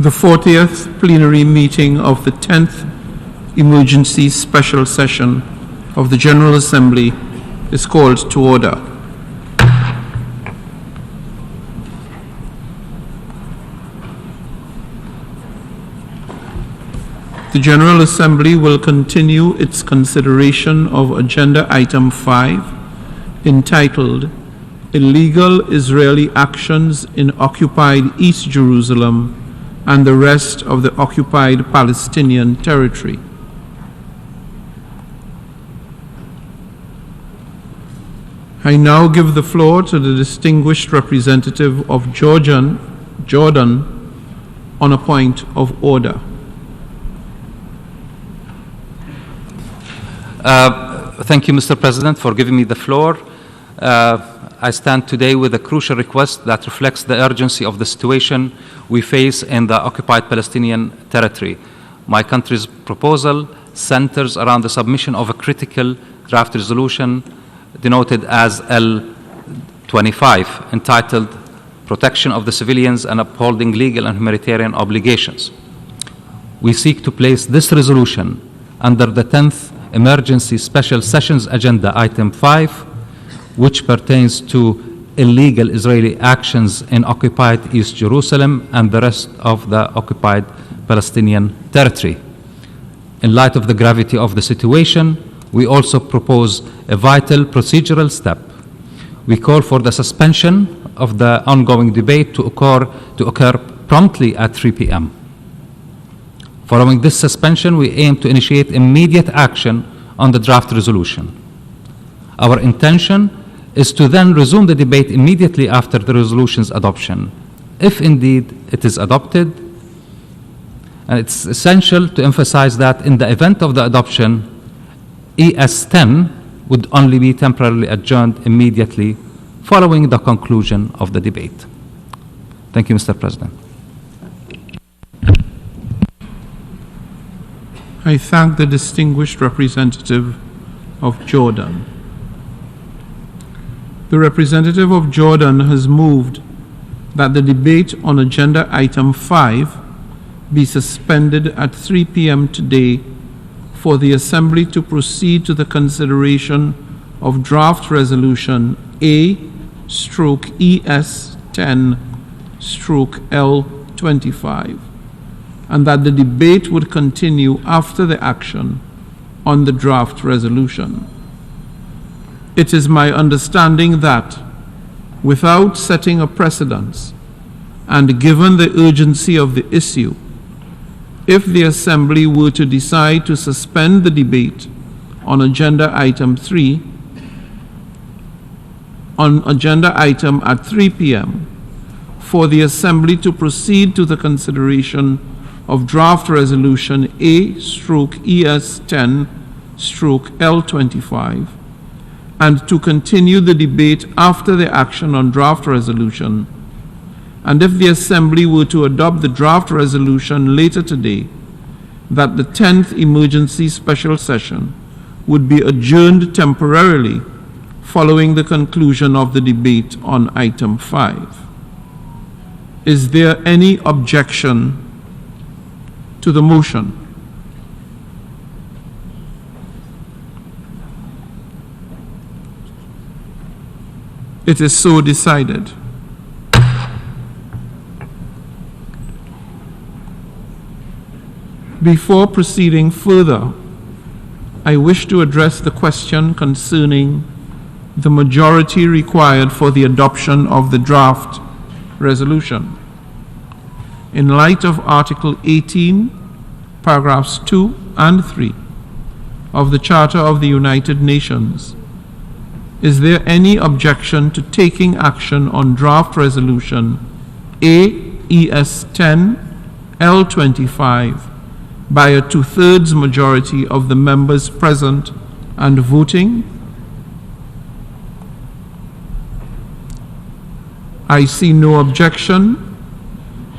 The 40th plenary meeting of the 10th Emergency Special Session of the General Assembly is called to order. The General Assembly will continue its consideration of Agenda Item 5, entitled Illegal Israeli Actions in Occupied East Jerusalem and the Rest of the Occupied Palestinian Territory. I now give the floor to the distinguished representative of Jordan on a point of order. Thank you, Mr. President, for giving me the floor. I stand today with a crucial request that reflects the urgency of the situation we face in the occupied Palestinian territory. My country's proposal centers around the submission of a critical draft resolution denoted as L25, entitled Protection of the Civilians and Upholding Legal and Humanitarian Obligations. We seek to place this resolution under the 10th Emergency Special Sessions Agenda Item 5, which pertains to illegal Israeli actions in occupied East Jerusalem and the rest of the occupied Palestinian territory. In light of the gravity of the situation, we also propose a vital procedural step. We call for the suspension of the ongoing debate to occur promptly at 3 p.m. Following this suspension, we aim to initiate immediate action on the draft resolution. Our intention is to then resume the debate immediately after the resolution's adoption, if indeed it is adopted. And it's essential to emphasize that in the event of the adoption, ES10 would only be temporarily adjourned immediately following the conclusion of the debate. Thank you, Mr. President. I thank the distinguished representative of Jordan. The representative of Jordan has moved that the debate on Agenda Item 5 be suspended at 3 p.m. today for the Assembly to proceed to the consideration of Draft Resolution A/ES10/L25, and that the debate would continue after the action on the draft resolution. It is my understanding that, without setting a precedence and given the urgency of the issue, if the Assembly were to decide to suspend the debate on Agenda Item 3, at 3 p.m., for the Assembly to proceed to the consideration of Draft Resolution A/ES10/L25, and to continue the debate after the action on draft resolution, and if the Assembly were to adopt the draft resolution later today, that the 10th Emergency Special Session would be adjourned temporarily following the conclusion of the debate on Item 5. Is there any objection to the motion? It is so decided. Before proceeding further, I wish to address the question concerning the majority required for the adoption of the draft resolution. In light of Article 18, paragraphs 2 and 3 of the Charter of the United Nations, is there any objection to taking action on draft resolution A/ES10/L25 by a 2/3 majority of the members present and voting? I see no objection.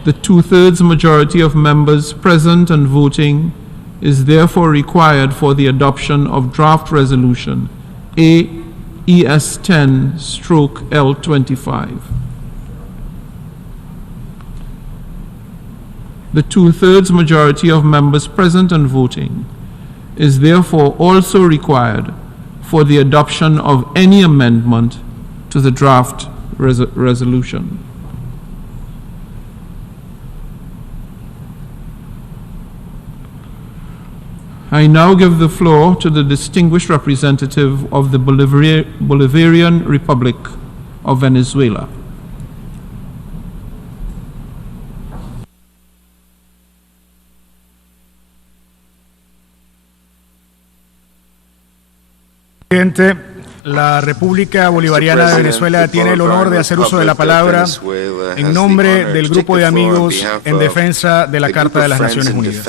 The 2/3 majority of members present and voting is therefore required for the adoption of draft resolution A/ES10/L25. The two-thirds majority of members present and voting is therefore also required for the adoption of any amendment to the draft resolution. I now give the floor to the distinguished representative of the Bolivarian Republic of Venezuela. Presidente, la República Bolivariana de Venezuela tiene el honor de hacer uso de la palabra en nombre del Grupo de amigos en defensa de la Carta de las Naciones Unidas.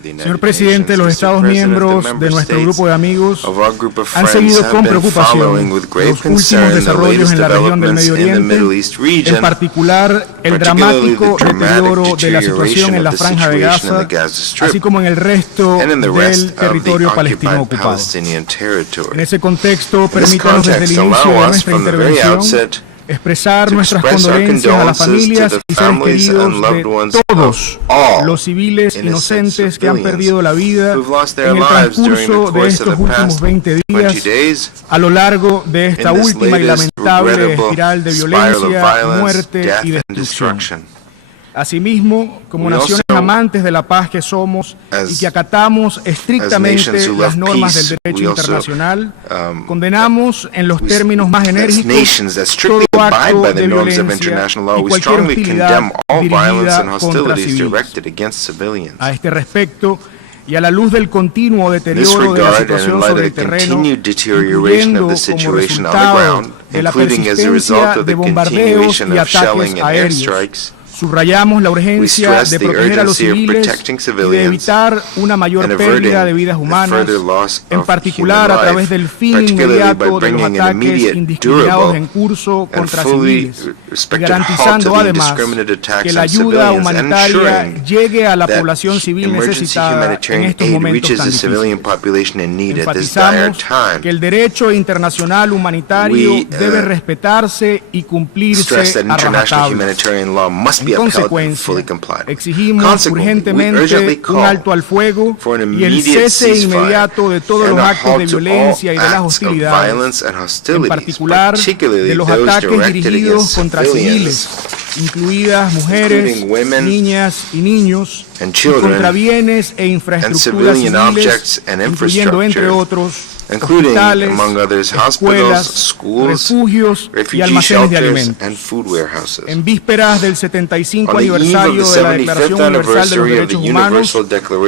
Señor Presidente, los Estados miembros de nuestro Grupo de amigos han seguido con preocupación los últimos desarrollos en la región del Medio Oriente, en particular el dramático deterioro de la situación en la Franja de Gaza, así como en el resto del territorio palestino ocupado. En ese contexto, permítanos desde el inicio de nuestra intervención expresar nuestras condolencias a las familias y seres queridos de todos los civiles inocentes que han perdido la vida en el transcurso de estos últimos 20 días a lo largo de esta última y lamentable espiral de violencia, muerte y destrucción. Asimismo, como naciones amantes de la paz que somos y que acatamos estrictamente las normas del derecho internacional, condenamos en los términos más enérgicos todo acto de violencia y cualquier hostilidad dirigida contra civiles. A este respecto, y a la luz del continuo deterioro de la situación sobre el terreno, incluyendo como resultado de la persistencia de bombardeos y ataques aéreos, subrayamos la urgencia de proteger a los civiles y de evitar una mayor pérdida de vidas humanas, en particular a través del fin inmediato de los ataques indiscriminados en curso contra civiles, y garantizando además que la ayuda humanitaria llegue a la población civil necesitada en estos momentos tan difíciles. Enfatizamos que el derecho internacional humanitario debe respetarse y cumplirse a rajatabla. En consecuencia, exigimos urgentemente un alto al fuego y el cese inmediato de todos los actos de violencia y de las hostilidades, en particular de los ataques dirigidos contra civiles, incluidas mujeres, niñas y niños, y contra bienes e infraestructuras civiles, incluyendo, entre otros, hospitales, escuelas, refugios y almacenes de alimentos. En vísperas del 75 aniversario de la Declaración Universal de los Derechos Humanos,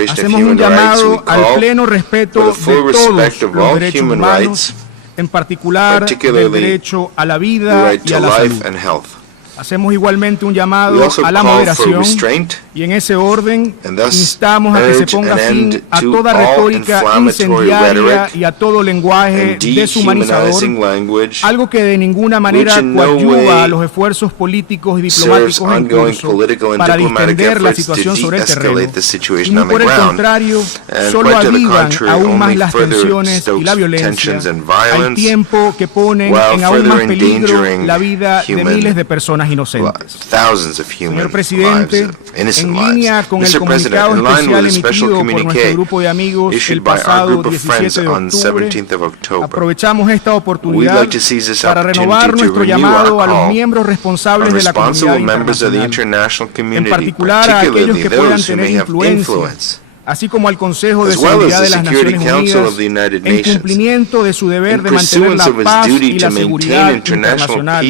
hacemos un llamado al pleno respeto de todos los derechos humanos, en particular del derecho a la vida y a la salud. Hacemos igualmente un llamado a la moderación y en ese orden instamos a que se ponga fin a toda retórica incendiaria y a todo lenguaje deshumanizador, algo que de ninguna manera coadyuva a los esfuerzos políticos y diplomáticos en curso para distender la situación sobre el terreno, sino por el contrario, solo avivan aún más las tensiones y la violencia, al tiempo que ponen en aún más peligro la vida de miles de personas inocentes. Señor Presidente, en línea con el comunicado especial emitido por nuestro grupo de amigos el pasado 17 de octubre, aprovechamos esta oportunidad para renovar nuestro llamado a los miembros responsables de la comunidad internacional, en particular a aquellos que puedan tener influencia, así como al Consejo de Seguridad de las Naciones Unidas, en cumplimiento de su deber de mantener la paz y la seguridad internacional,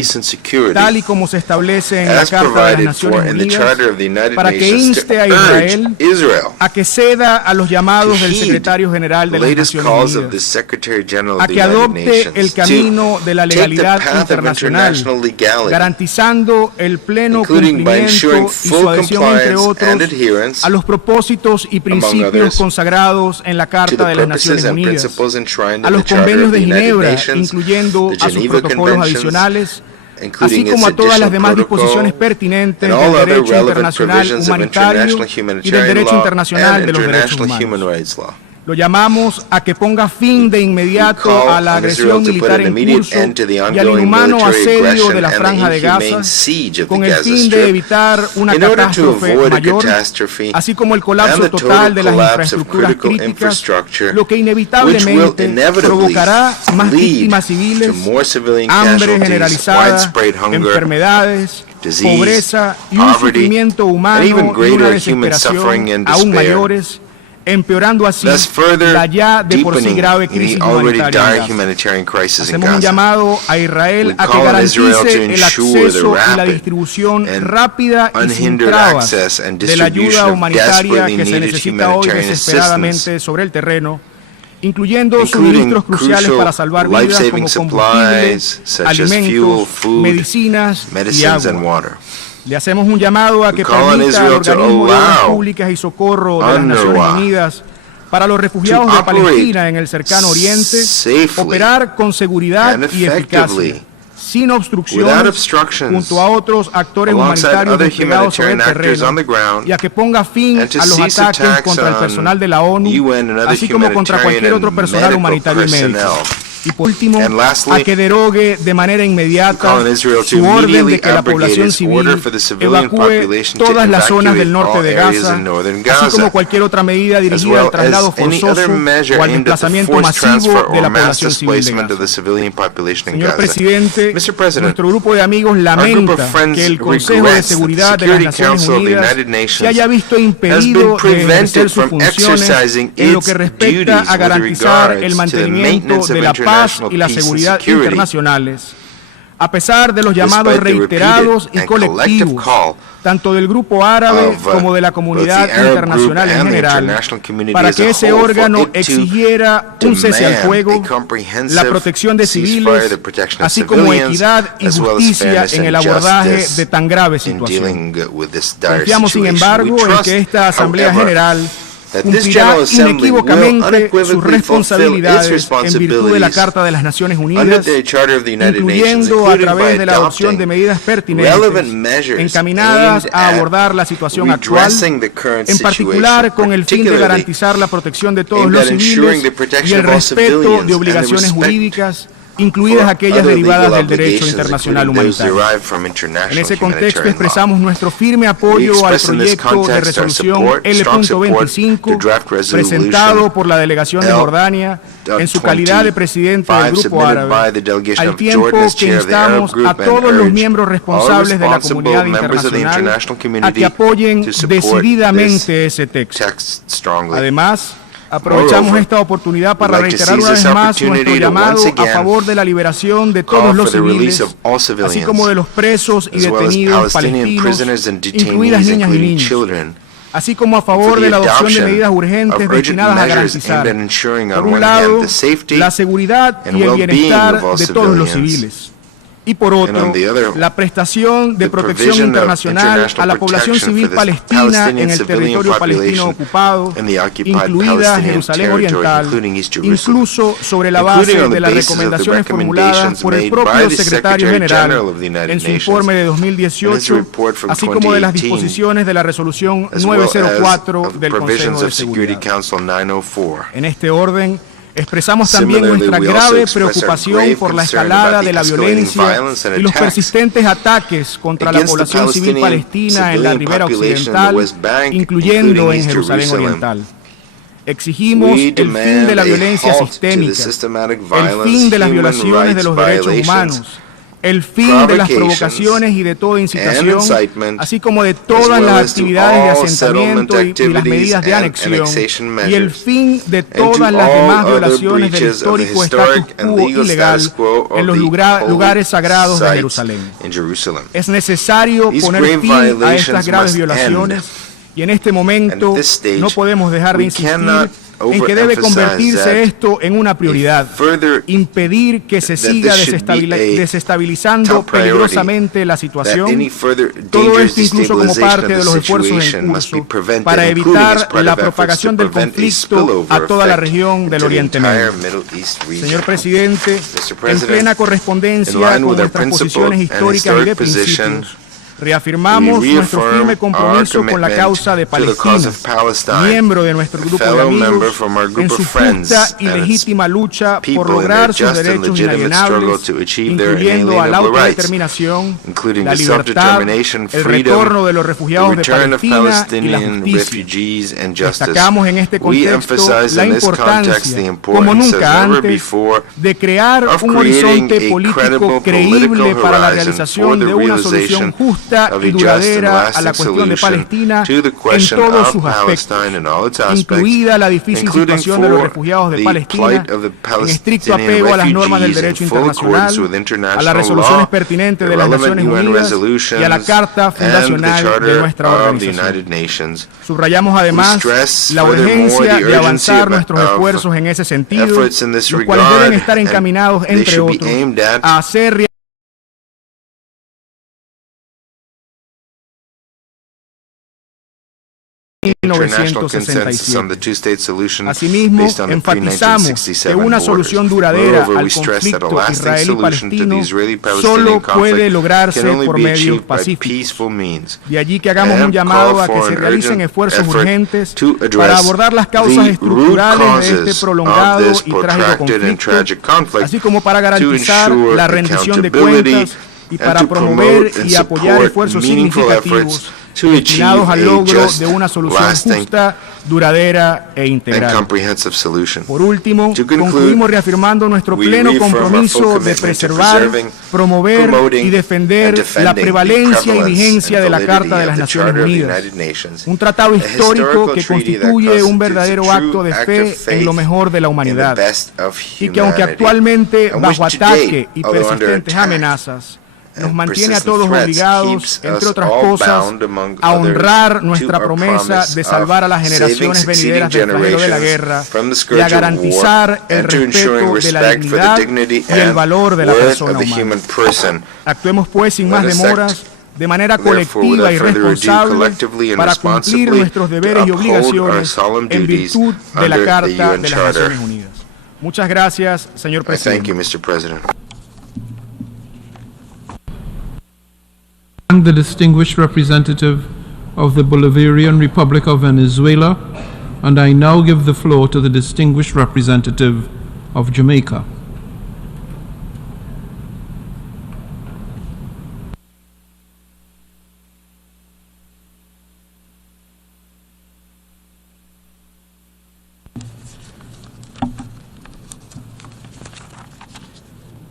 tal y como se establece en la Carta de las Naciones Unidas, para que inste a Israel a que ceda a los llamados del Secretario General de las Naciones Unidas, a que adopte el camino de la legalidad internacional, garantizando el pleno cumplimiento y su adhesión, entre otros, a los propósitos y principios consagrados en la Carta de las Naciones Unidas, a los convenios de Ginebra, incluyendo a sus protocolos adicionales, así como a todas las demás disposiciones pertinentes del derecho internacional humanitario y del derecho internacional de los derechos humanos. Lo llamamos a que ponga fin de inmediato a la agresión militar en curso y al inhumano asedio de la Franja de Gaza, con el fin de evitar una catástrofe mayor, así como el colapso total de las infraestructuras críticas, lo que inevitablemente provocará más víctimas civiles, hambre generalizada, enfermedades, pobreza y un sufrimiento humano y una desesperación aún mayores, empeorando así la ya de por sí grave crisis humanitaria. Hacemos un llamado a Israel a que garantice el acceso y la distribución rápida y sin trabas de la ayuda humanitaria que se necesita hoy desesperadamente sobre el terreno, incluyendo suministros cruciales para salvar vidas como combustible, alimentos, medicinas y agua. Le hacemos un llamado a que permita al Organismo de Obras Públicas y Socorro de las Naciones Unidas para los refugiados de Palestina en el cercano Oriente operar con seguridad y eficacia, sin obstrucciones, junto a otros actores humanitarios desplegados sobre el terreno, y a que ponga fin a los ataques contra el personal de la ONU, así como contra cualquier otro personal humanitario y médico. Y por último, a que derogue de manera inmediata su orden de que la población civil evacúe todas las zonas del norte de Gaza, así como cualquier otra medida dirigida al traslado forzoso o al desplazamiento masivo de la población civil de Gaza. Señor Presidente, nuestro grupo de amigos lamenta que el Consejo de Seguridad de las Naciones Unidas se haya visto impedido de ejercer sus funciones en lo que respecta a garantizar el mantenimiento de la paz y la seguridad internacionales, a pesar de los llamados reiterados y colectivos, tanto del grupo árabe como de la comunidad internacional en general, para que ese órgano exigiera un cese al fuego, la protección de civiles, así como equidad y justicia en el abordaje de tan grave situación. Confiamos, sin embargo, en que esta Asamblea General cumplirá inequívocamente sus responsabilidades en virtud de la Carta de las Naciones Unidas, incluyendo a través de la adopción de medidas pertinentes encaminadas a abordar la situación actual, en particular con el fin de garantizar la protección de todos los civiles y el respeto de obligaciones jurídicas, incluidas aquellas derivadas del derecho internacional humanitario. En ese contexto expresamos nuestro firme apoyo al proyecto de resolución L.25 presentado por la delegación de Jordania en su calidad de presidente del Grupo Árabe, al tiempo que instamos a todos los miembros responsables de la comunidad internacional a que apoyen decididamente ese texto. Además, aprovechamos esta oportunidad para reiterar una vez más nuestro llamado a favor de la liberación de todos los civiles, así como de los presos y detenidos palestinos, incluidas niñas y niños, así como a favor de la adopción de medidas urgentes destinadas a garantizar, por un lado, la seguridad y el bienestar de todos los civiles, y por otro, la prestación de protección internacional a la población civil palestina en el territorio palestino ocupado, incluida Jerusalén Oriental, incluso sobre la base de las recomendaciones formuladas por el propio secretario general en su informe de 2018, así como de las disposiciones de la resolución 904 del Consejo de Seguridad. En este orden, expresamos también nuestra grave preocupación por la escalada de la violencia y los persistentes ataques contra la población civil palestina en la ribera occidental, incluyendo en Jerusalén Oriental. Exigimos el fin de la violencia sistémica, el fin de las violaciones de los derechos humanos, el fin de las provocaciones y de toda incitación, así como de todas las actividades de asentamiento y las medidas de anexión, y el fin de todas las demás violaciones del histórico status quo ilegal en los lugares sagrados de Jerusalén. Es necesario poner fin a estas graves violaciones, y en este momento no podemos dejar de insistir en que debe convertirse esto en una prioridad, impedir que se siga desestabilizando peligrosamente la situación, todo esto incluso como parte de los esfuerzos en curso para evitar la propagación del conflicto a toda la región del Oriente Medio. Señor Presidente, en plena correspondencia con nuestras posiciones históricas y de principios, Reafirmamos nuestro firme compromiso con la causa de Palestina, miembro de nuestro grupo de amigos, en su justa y legítima lucha por lograr sus derechos inalienables, incluyendo a la autodeterminación, la libertad, el retorno de los refugiados de Palestina y la justicia. Destacamos en este contexto la importancia, como nunca antes, de crear un horizonte político creíble para la realización de una solución justa y duradera a la cuestión de Palestina en todos sus aspectos, incluida la difícil situación de los refugiados de Palestina, en estricto apego a las normas del derecho internacional, a las resoluciones pertinentes de las Naciones Unidas y a la Carta Fundacional de nuestra organización. Subrayamos además la urgencia de avanzar nuestros esfuerzos en ese sentido, los cuales deben estar encaminados, entre otros, a hacer Asimismo, enfatizamos que una solución duradera al conflicto israelí-palestino solo puede lograrse por medios pacíficos. De allí que hagamos un llamado a que se realicen esfuerzos urgentes para abordar las causas estructurales de este prolongado y trágico conflicto, así como para garantizar la rendición de cuentas y para promover y apoyar esfuerzos significativos destinados al logro de una solución justa, duradera e integral. Por último, concluimos reafirmando nuestro pleno compromiso de preservar, promover y defender la prevalencia y vigencia de la Carta de las Naciones Unidas, un tratado histórico que constituye un verdadero acto de fe en lo mejor de la humanidad y que, aunque actualmente bajo ataque y persistentes amenazas, nos mantiene a todos obligados, entre otras cosas, a honrar nuestra promesa de salvar a las generaciones venideras del flagelo de la guerra y a garantizar el respeto de la dignidad y el valor de la persona humana. Actuemos pues sin más demoras, de manera colectiva y responsable, para cumplir nuestros deberes y obligaciones en virtud de la Carta de las Naciones Unidas. Muchas gracias, señor presidente. The distinguished representative of the Bolivarian Republic of Venezuela, and I now give the floor to the distinguished representative of Jamaica.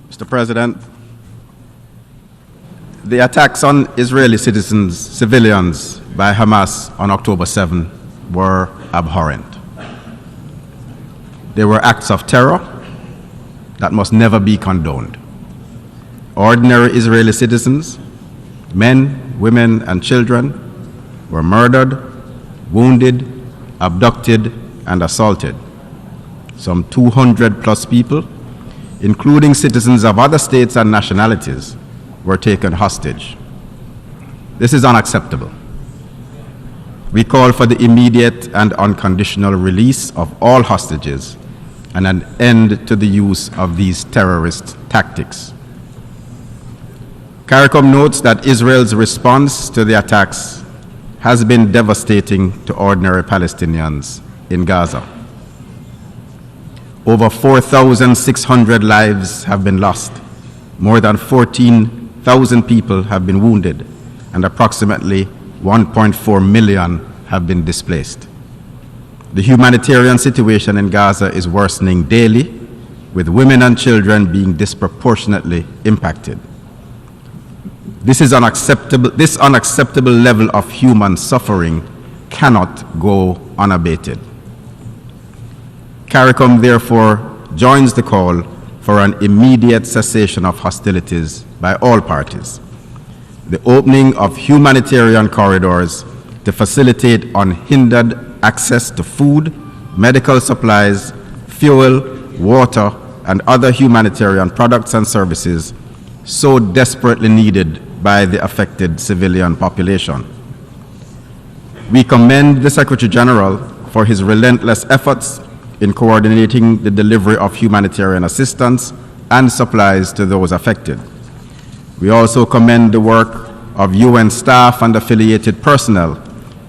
Mr. President, the attacks on Israeli civilians by Hamas on October 7 were abhorrent. They were acts of terror that must never be condoned. Ordinary Israeli citizens, men, women, and children, were murdered, wounded, abducted, and assaulted. Some 200 plus people, including citizens of other states and nationalities, were taken hostage. This is unacceptable. We call for the immediate and unconditional release of all hostages and an end to the use of these terrorist tactics. CARICOM notes that Israel's response to the attacks has been devastating to ordinary Palestinians in Gaza. Over 4,600 lives have been lost. More than 14,000 people have been wounded, and approximately 1.4 million have been displaced. The humanitarian situation in Gaza is worsening daily, with women and children being disproportionately impacted. This unacceptable level of human suffering cannot go unabated. CARICOM therefore joins the call for an immediate cessation of hostilities by all parties, the opening of humanitarian corridors to facilitate unhindered access to food, medical supplies, fuel, water, and other humanitarian products and services so desperately needed by the affected civilian population. We commend the Secretary General for his relentless efforts in coordinating the delivery of humanitarian assistance and supplies to those affected. We also commend the work of UN staff and affiliated personnel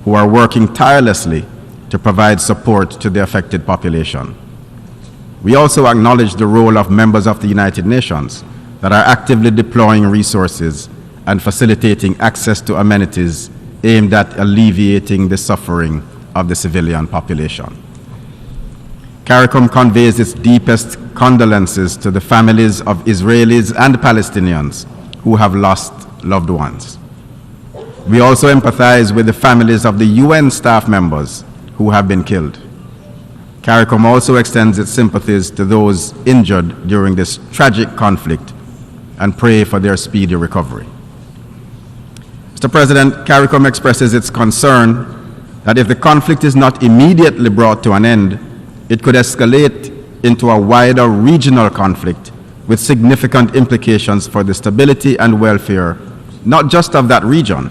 who are working tirelessly to provide support to the affected population. We also acknowledge the role of members of the United Nations that are actively deploying resources and facilitating access to amenities aimed at alleviating the suffering of the civilian population. CARICOM conveys its deepest condolences to the families of Israelis and Palestinians who have lost loved ones. We also empathize with the families of the UN staff members who have been killed. CARICOM also extends its sympathies to those injured during this tragic conflict and pray for their speedy recovery. Mr. President, CARICOM expresses its concern that if the conflict is not immediately brought to an end, it could escalate into a wider regional conflict with significant implications for the stability and welfare, not just of that region,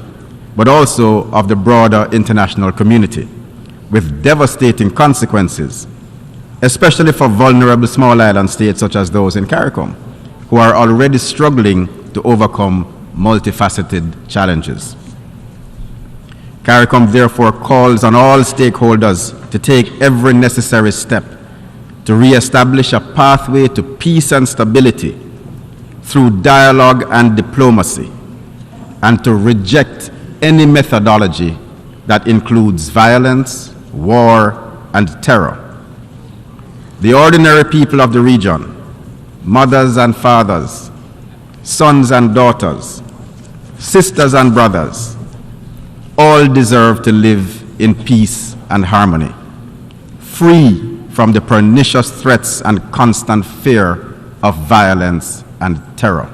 but also of the broader international community, with devastating consequences, especially for vulnerable small island states such as those in CARICOM, who are already struggling to overcome multifaceted challenges. CARICOM therefore calls on all stakeholders to take every necessary step to re-establish a pathway to peace and stability through dialogue and diplomacy, and to reject any methodology that includes violence, war, and terror. The ordinary people of the region, mothers and fathers, sons and daughters, sisters and brothers, all deserve to live in peace and harmony, free from the pernicious threats and constant fear of violence and terror.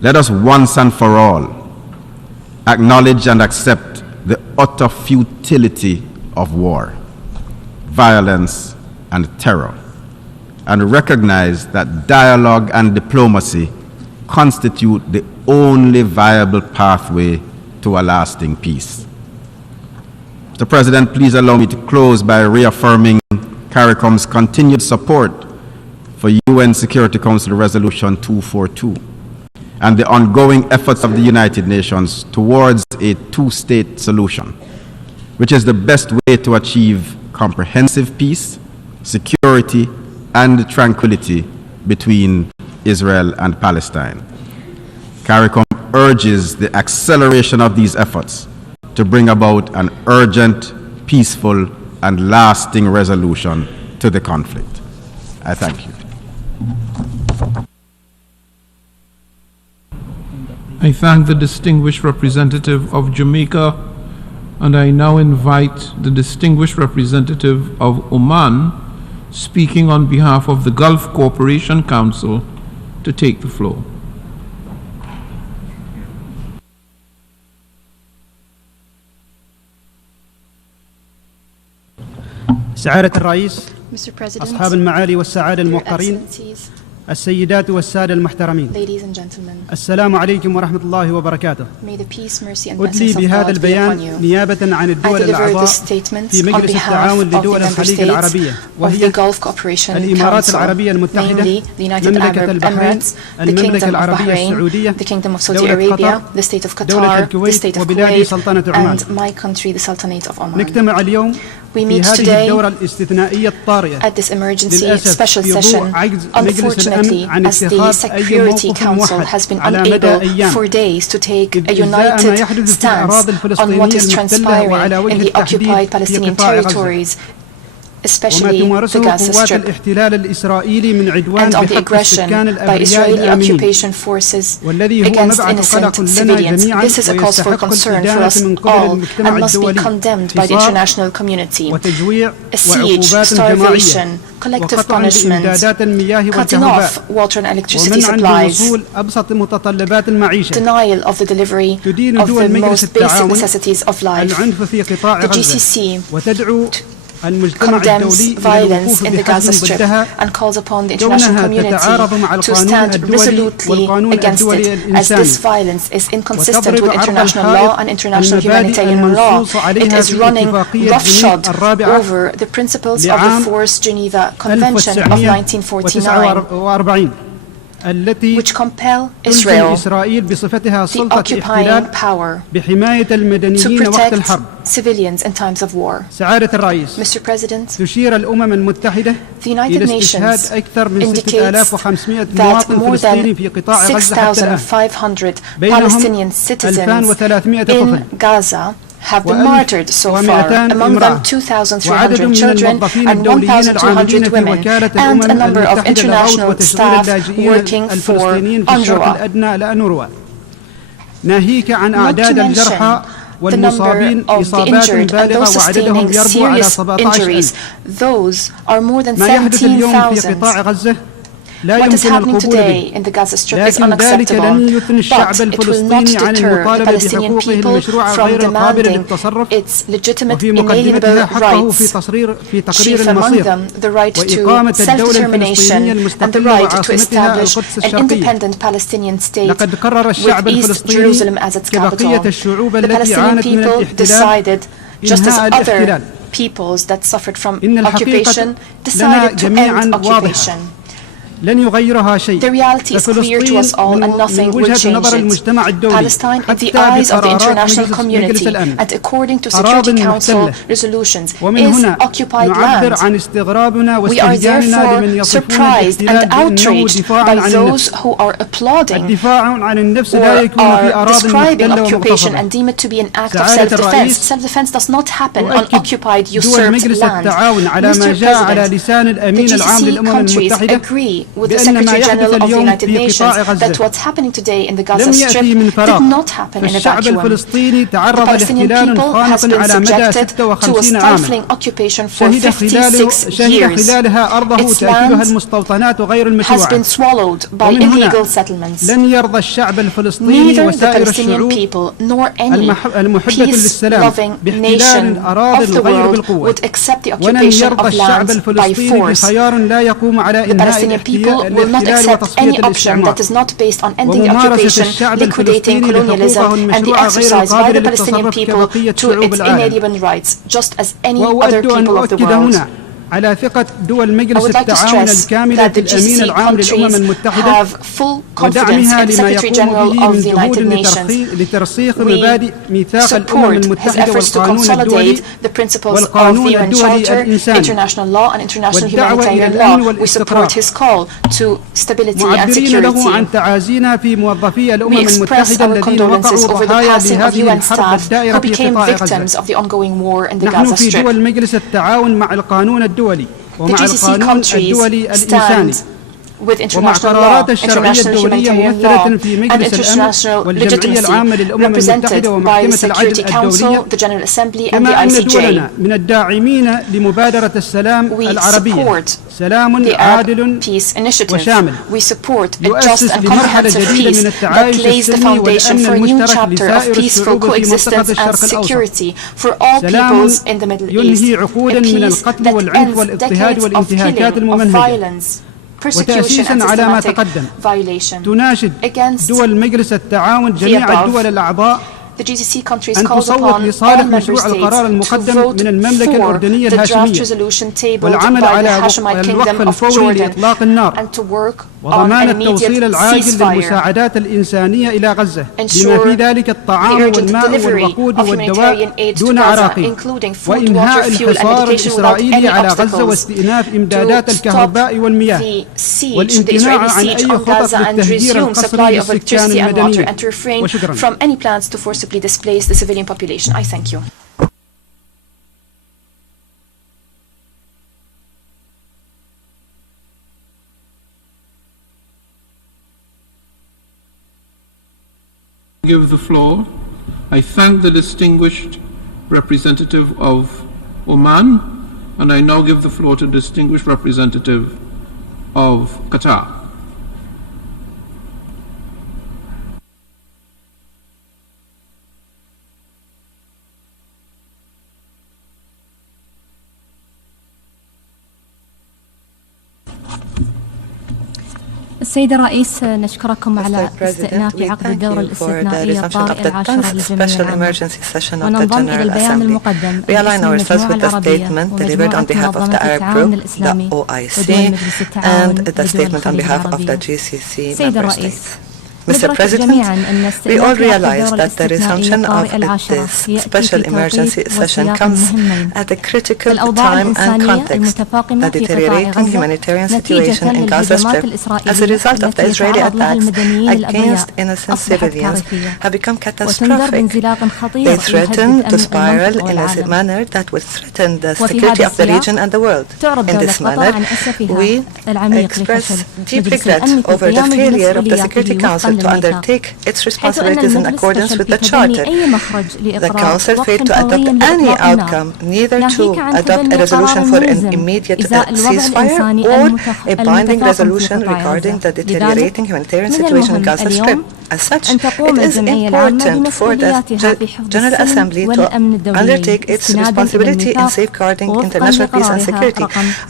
Let us once and for all acknowledge and accept the utter futility of war, violence, and terror, and recognize that dialogue and diplomacy constitute the only viable pathway to a lasting peace. Mr. President, please allow me to close by reaffirming CARICOM's continued support for UN Security Council Resolution 242 and the ongoing efforts of the United Nations towards a two-state solution, which is the best way to achieve comprehensive peace, security, and tranquility between Israel and Palestine. CARICOM urges the acceleration of these efforts to bring about an urgent, peaceful, and lasting resolution to the conflict. I thank you. I thank the distinguished representative of Jamaica, and I now invite the distinguished representative of Oman, speaking on behalf of the Gulf Cooperation Council, to take the floor. سعادة الرئيس، Mr. President, أصحاب المعالي والسعادة Your الموقرين، Excellencies, السيدات والسادة المحترمين، ladies and gentlemen, السلام عليكم ورحمة الله وبركاته. may the peace, mercy and أدلي blessings of بهذا God be upon البيان you. نيابة عن I الدول deliver الأعضاء this statement في on مجلس behalf التعاون of the لدول member الخليج states العربية of the وهي Gulf Cooperation الإمارات Council, العربية المتحدة، namely the United مملكة Arab البحرين، Emirates, the المملكة Kingdom of العربية Bahrain, السعودية، the Kingdom of Saudi دولة Arabia, قطر، the State of دولة Qatar, the الكويت State of وبلاد Kuwait, سلطنة عمان. and my country, the Sultanate of Oman. نجتمع اليوم We في meet هذه today الدورة الاستثنائية الطارئة at this emergency للأسف special في session, ضوء عجز مجلس unfortunately, الأمن عن as the اتخاذ أي Security موقف Council موحد has been على مدى unable أيام for days to take a إزاء ما united يحدث في الأراضي stance on الفلسطينية what is المحتلة وعلى transpiring وجه in the التحديد occupied في Palestinian قطاع غزة territories, وما especially the تمارسه Gaza قوات Strip, الاحتلال الإسرائيلي من عدوان and on the بحق aggression السكان by الأبرياء Israeli الآمنين occupation forces والذي هو against مبعث قلق innocent لنا civilians. جميعا This is a cause for ويستحق concern for us الإدانة من قبل all المجتمع and must be الدولي condemned by the حصار international community. وتجويع A siege, وعقوبات جماعية starvation, collective وقطع punishment, بإمدادات المياه cutting والكهرباء off water and electricity ومنع supplies, بوصول أبسط متطلبات المعيشة denial of the delivery تدين of دول the مجلس most basic التعاون necessities of life. العنف في قطاع The غزة GCC وتدعو المجتمع condemns الدولي إلى violence الوقوف in the Gaza بحزم Strip ضدها and calls upon the international كونها community تتعارض مع to القانون stand الدولي resolutely والقانون against الدولي it, as الإنساني this violence is inconsistent وتضرب with عرض international الحائط law and international المبادئ humanitarian law. المنصوص It عليها is في running اتفاقية roughshod جنيف الرابعة over the principles of the لعام Fourth Geneva Convention of 1949. 1949 التي which compel تلزم Israel, إسرائيل بصفتها the سلطة occupying احتلال power, بحماية to المدنيين وقت protect الحرب. civilians in times of war. سعادة الرئيس، Mr. President, تشير الأمم المتحدة the United إلى استشهاد Nations أكثر من indicates 6500 that مواطن more فلسطيني than في قطاع غزة حتى الآن، 6,500 بينهم Palestinian citizens 2300 طفل in Gaza have been و martyred so far, among them 2,300 children and 1,200 women, and a number of international staff working for UNRWA. ناهيك عن Not to أعداد الجرحى mention the number والمصابين of the إصابات injured and بالغة those وعددهم sustaining يربو على serious 17,000. injuries. Those are more than ما يحدث اليوم في قطاع 17,000. غزة لا What is يمكن happening القبول today به، in the Gaza Strip is لكن ذلك unacceptable, لن يثني الشعب but it will not الفلسطيني عن deter the المطالبة Palestinian بحقوقه people المشروعة from غير القابلة demanding للتصرف، its legitimate وفي مقدمتها inalienable حقه في rights, تقرير chief among المصير them the right to وإقامة الدولة self-determination الفلسطينية and the المستقلة right to وعاصمتها establish القدس an الشرقية. independent Palestinian state لقد قرر الشعب with East الفلسطيني Jerusalem as its كبقية capital. الشعوب The التي Palestinian عانت من people الاحتلال decided, just as إنهاء الاحتلال. other peoples that suffered from إن الحقيقة occupation لنا decided to جميعا end واضحة، occupation. لن يغيرها شيء. The reality is clear to us all and nothing will وجهة change نظر it. المجتمع الدولي Palestine, in the حتى eyes of the بقرارات international مجلس community الأمن and according to أراضٍ Security Council محتلة. resolutions, ومن is هنا occupied نعبر land. عن استغرابنا We are واستهجاننا لمن therefore يصفون surprised الاحتلال and بأنه outraged دفاع by عن those النفس. who are applauding الدفاع عن النفس or لا يكون في are أراضٍ describing محتلة occupation ومغتصبة. and deem it to be an act of سعادة self-defense. الرئيس، Self-defense does not happen on أؤكد occupied دول usurped مجلس land. التعاون على ما Mr. جاء على President, لسان the الأمين العام GCC للأمم countries المتحدة agree with the بأن ما Secretary يحدث General of the اليوم United في Nations قطاع that غزة what's happening today in the Gaza لم Strip يأتي من did فراغ، not happen in a فالشعب vacuum. الفلسطيني The تعرض Palestinian لاحتلال people has خانق been على مدى subjected to a 56 عاما، stifling occupation for شهد 56 years. خلالها أرضه Its تأكلها land المستوطنات غير has المشروعة. been swallowed by ومن هنا illegal settlements. لن يرضى الشعب الفلسطيني Neither the وسائر Palestinian الشعوب people nor any المحبة للسلام peace-loving باحتلال nation الأراضي of the الغير world بالقوة. would accept the ولن occupation يرضى of الشعب land by الفلسطيني force. بخيار لا يقوم على The إنهاء Palestinian people will not الاحتلال accept any وتصفية option الاستعمار. that is not based on ending the وممارسة occupation, الشعب liquidating الفلسطيني colonialism, لحقوقه and the المشروعة غير exercise by القابلة the Palestinian للتصرف people كبقية to شعوب its العالم. inalienable rights, just as any other وأود أن people of the أؤكد world. هنا على ثقة دول I مجلس would like to التعاون stress الكاملة that the الأمين GCC العام للأمم countries المتحدة have full confidence ودعمها in the لما Secretary يقوم General به of من the جهود United Nations. لترسيخ We مبادئ ميثاق الأمم support his المتحدة efforts to والقانون الدولي consolidate the principles of the والقانون UN الدولي Charter, الإنساني international law and international والدعوة إلى humanitarian الأمن law. We والاستقرار. support his call to stability and معبرين له عن security. تعازينا في موظفي الأمم We express المتحدة our الذين condolences وقعوا over the ضحايا passing of لهذه UN الحرب staff الدائرة who في became قطاع victims غزة. of the ongoing war in the نحن Gaza في Strip. دول مجلس التعاون مع القانون الدولي The ومع GCC القانون countries الدولي الإنساني stand with ومع international law, قرارات الشرعية international الدولية humanitarian law, ممثلة في and مجلس الأمن international والجمعية العامة legitimacy للأمم represented المتحدة by the ومحكمة العدل Security Council, الدولية، the General Assembly, and the كما أن ICJ. دولنا من الداعمين لمبادرة السلام We العربية، support سلام the عادل Arab Peace Initiative. وشامل We support a just يؤسس and لمرحلة comprehensive جديدة peace من that التعايش lays the السلمي foundation والأمن for a new المشترك chapter of لسائر peaceful الشعوب في منطقة coexistence and الشرق الأوسط. security for all سلام peoples in the Middle East. ينهي A عقودا من peace القتل that والعنف ends والاضطهاد decades of والانتهاكات killing, of الممنهجة. violence, persecution وتأسيسا and على ما systematic تقدم violation. تناشد Against دول مجلس التعاون جميع above, الدول الأعضاء the GCC countries أن called تصوت upon all لصالح member مشروع القرار states to المقدم vote من المملكة for الأردنية the draft الهاشمية resolution tabled والعمل by the على Hashemite الوقف Kingdom of الفوري Jordan لإطلاق النار and to work on وضمان an التوصيل immediate العاجل ceasefire. للمساعدات الإنسانية إلى غزة بما Ensure في ذلك the الطعام urgent والماء delivery والوقود of والدواء humanitarian aid to دون Gaza, عراقيل including food, وإنهاء water, fuel, and الحصار medication without الإسرائيلي any على غزة obstacles, واستئناف إمدادات to stop الكهرباء والمياه the siege, the والامتناع Israeli عن siege أي on خطط Gaza, and للتهجير resume supply القسري of للسكان electricity and water, المدنيين. and to refrain وشكرا. from any plans to forcibly displace the civilian population. I thank you. Give the floor. I thank the distinguished representative of Oman, and I now give the floor to the distinguished representative of Qatar. السيد الرئيس نشكركم على Mr. President, استئناف we عقد thank الدورة you for the الاستثنائية resumption of الطارئة the العاشرة 10th للجمعية special العامة emergency session of the وننضم إلى General البيان Assembly. المقدم We align باسم ourselves المجموعة with the العربية statement delivered on ومجموعة behalf of the منظمة Arab التعاون Group, the الإسلامي OIC, ودول مجلس التعاون and the لدول statement on الخليج behalf of the العربية. GCC سيد member الرئيس states. Mr. President, we all realize that the resumption of this special emergency session comes at a critical time and context, the deteriorating humanitarian situation in Gaza Strip as a result of the Israeli attacks against innocent civilians have become catastrophic. They threaten to spiral in a manner that would threaten the security of the region and the world. In this manner, we express deep regret over the failure of the Security Council to undertake its responsibilities in accordance with the Charter. The Council failed to adopt any outcome, neither to adopt a resolution for an immediate ceasefire or a binding resolution regarding the deteriorating humanitarian situation in Gaza Strip. As such, it is important for the General Assembly to undertake its responsibility in safeguarding international peace and security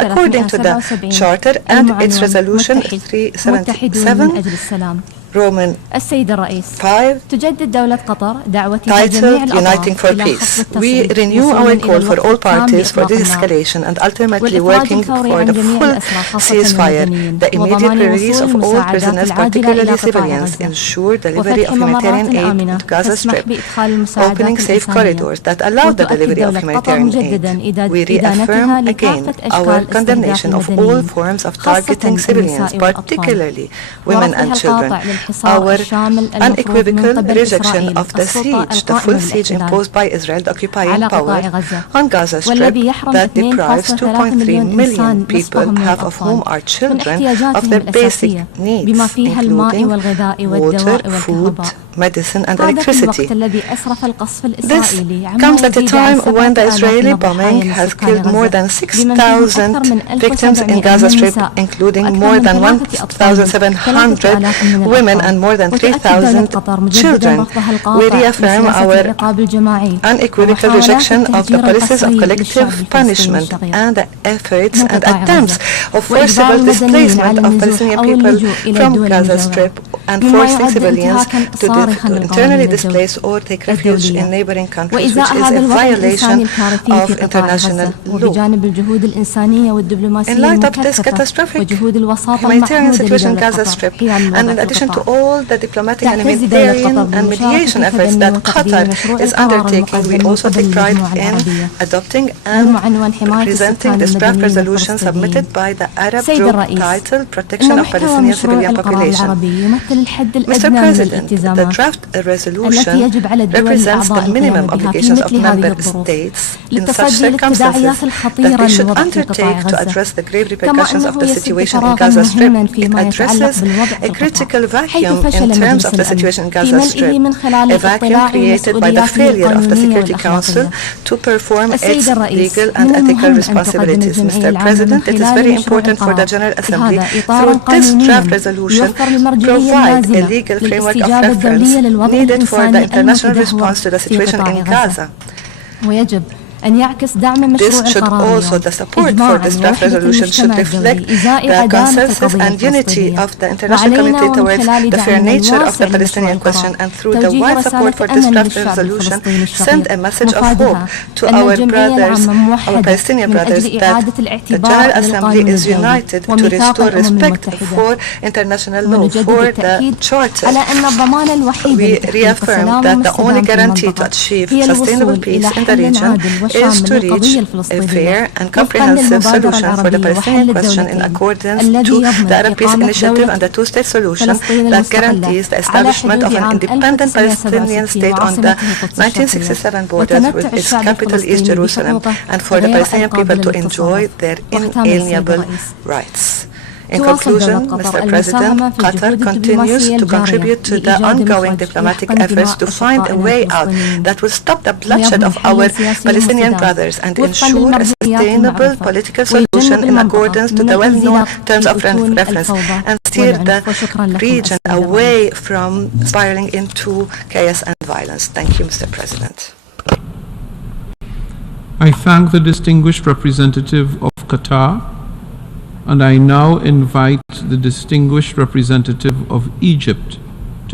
according to the Charter and its Resolution 377 Roman السيد الرئيس 5 تجدد دولة قطر دعوتها جميع titled الأطراف Uniting for إلى Peace. خفض We التصعيد renew our وصولاً call إلى for all الوقت التام parties for لإطلاق النار de-escalation and ultimately والإخراج working الفوري for عن the جميع full الأسرى خاصة ceasefire, المدنيين the immediate وضمان release وصول of all المساعدات prisoners, العاجلة إلى particularly قطاع civilians, غزة ensure delivery وفتح of humanitarian ممرات aid آمنة to Gaza تسمح Strip, بإدخال المساعدات opening safe الإنسانية corridors that allow the وتؤكد delivery of دولة قطر humanitarian مجددا aid. We إدانتها reaffirm again لكافة our أشكال condemnation استهداف of all المدنيين forms of خاصة targeting civilians, النساء والأطفال particularly women ورفضها and children. القاطع للحصار Our الشامل المفروض من unequivocal قبل rejection إسرائيل of the السلطة siege, the القائمة full siege بالاحتلال imposed by Israel, the occupying على قطاع power غزة on Gaza Strip والذي يحرم that deprives 2.3 2.3 مليون million إنسان people, نصفهم من half of whom الأطفال are من children, of احتياجاتهم their basic الأساسية بما needs, فيها الماء including والغذاء water, والدواء food, والكهرباء medicine and هذا في الوقت electricity. الذي أسرف القصف This الإسرائيلي عما comes at a يزيد عن time when the 7,000 Israeli من bombing الضحايا has لسكان killed more غزة than بمن فيهم 6,000 أكثر من victims in 1,700 Gaza من Strip, النساء including وأكثر more من than 1,700 women and more than 3,000 children. We reaffirm our unequivocal rejection of the policies of collective punishment and the efforts and attempts of forcible displacement of Palestinian people from Gaza Strip and forcing civilians to internally displace or take refuge in neighboring countries, which is a violation of international law. In light of this catastrophic humanitarian situation in Gaza Strip, and in addition to all the diplomatic and humanitarian and mediation efforts that Qatar is undertaking, we also take pride in adopting and presenting this draft resolution submitted by the Arab Group titled Protection of Palestinian Civilian Population. Mr. President, the draft resolution represents the minimum obligations of member states in such circumstances that they should undertake to address the grave repercussions of the situation in Gaza Strip. It addresses a critical vacuum in terms of the situation in Gaza Strip, a vacuum created by the failure of the Security Council to perform its legal and ethical responsibilities. Mr. President, it is very important for the General Assembly, through this draft resolution, provide a legal framework of reference needed for the international response to the situation in Gaza. This should also, the support for this draft resolution should reflect the consensus and unity of the international community towards the fair nature of the Palestinian question, and through the wide support for this draft resolution, send a message of hope to our brothers, our Palestinian brothers, that the General Assembly is united to restore respect for international law, for the Charter. We reaffirm that the only guarantee to achieve sustainable peace in the region is to reach a fair and comprehensive solution for the Palestinian question in accordance to the Arab Peace Initiative and the two-state solution that guarantees the establishment of an independent Palestinian state on the 1967 borders with its capital East Jerusalem, and for the Palestinian people to enjoy their inalienable rights. In conclusion, Mr. President, Qatar continues to contribute to the ongoing diplomatic efforts to find a way out that will stop the bloodshed of our Palestinian brothers and ensure a sustainable political solution in accordance to the well-known terms of reference, and steer the region away from spiraling into chaos and violence. Thank you, Mr. President. I thank the distinguished representative of Qatar, and I now invite invite the distinguished representative of Egypt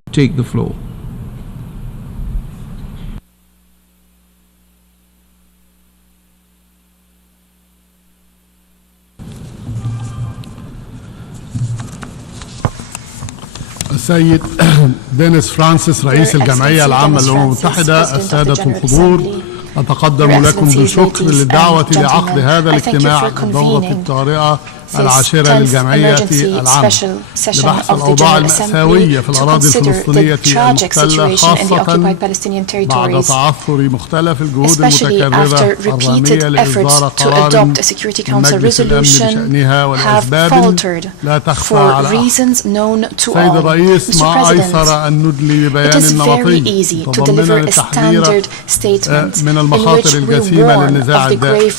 to take the floor. السيد دينيس فرانسيس رئيس الجمعية العامة للأمم المتحدة، السادة الحضور، أتقدم لكم بالشكر للدعوة لعقد هذا الاجتماع الدورة الطارئة العاشرة للجمعية العامة لبحث الأوضاع المأساوية في الأراضي الفلسطينية المحتلة، خاصة بعد تعثر مختلف الجهود المتكررة الرامية لإصدار قرار من مجلس الأمن بشأنها والأسباب لا تخفى على أحد. سيد الرئيس، ما أيسر أن ندلي ببيان نمطي تضمن التحذير من المخاطر الجسيمة للنزاع الدائم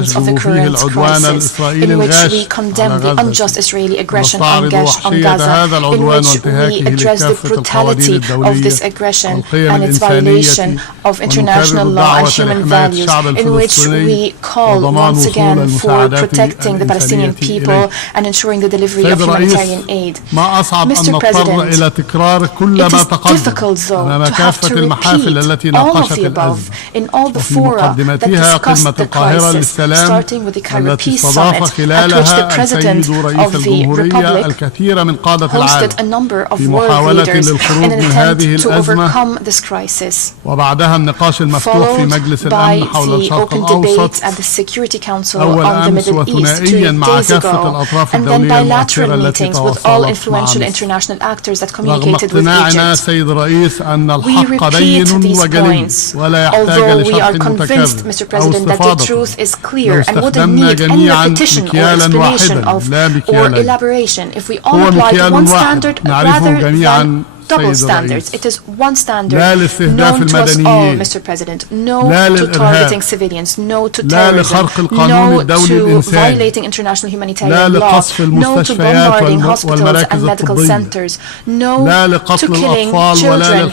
نشجب فيه العدوان الإسرائيلي الغاشم condemn the unjust Israeli aggression on Gaza, in which we address the brutality of this aggression and its violation of international law and human values, in which we call once again for protecting the Palestinian people and ensuring the delivery of humanitarian aid. Mr. President, it is difficult though to have to repeat all of the above in all the fora that discussed the crisis, starting with the Cairo Peace Summit, at which the President of the Republic hosted a number of world leaders in an attempt to overcome this crisis, followed by the open debates at the Security Council on the Middle East 2 days ago, and then bilateral meetings with all influential international actors that communicated with Egypt. We repeat these points, although we are convinced, Mr. President, that the truth is clear and wouldn't need any repetition or explanation of or elaboration if we all applied one standard rather than double standards. It is one standard known to us all, Mr. President. No to targeting civilians, no to terrorism, no to violating international humanitarian law, no to bombarding hospitals and medical centers, no to killing children,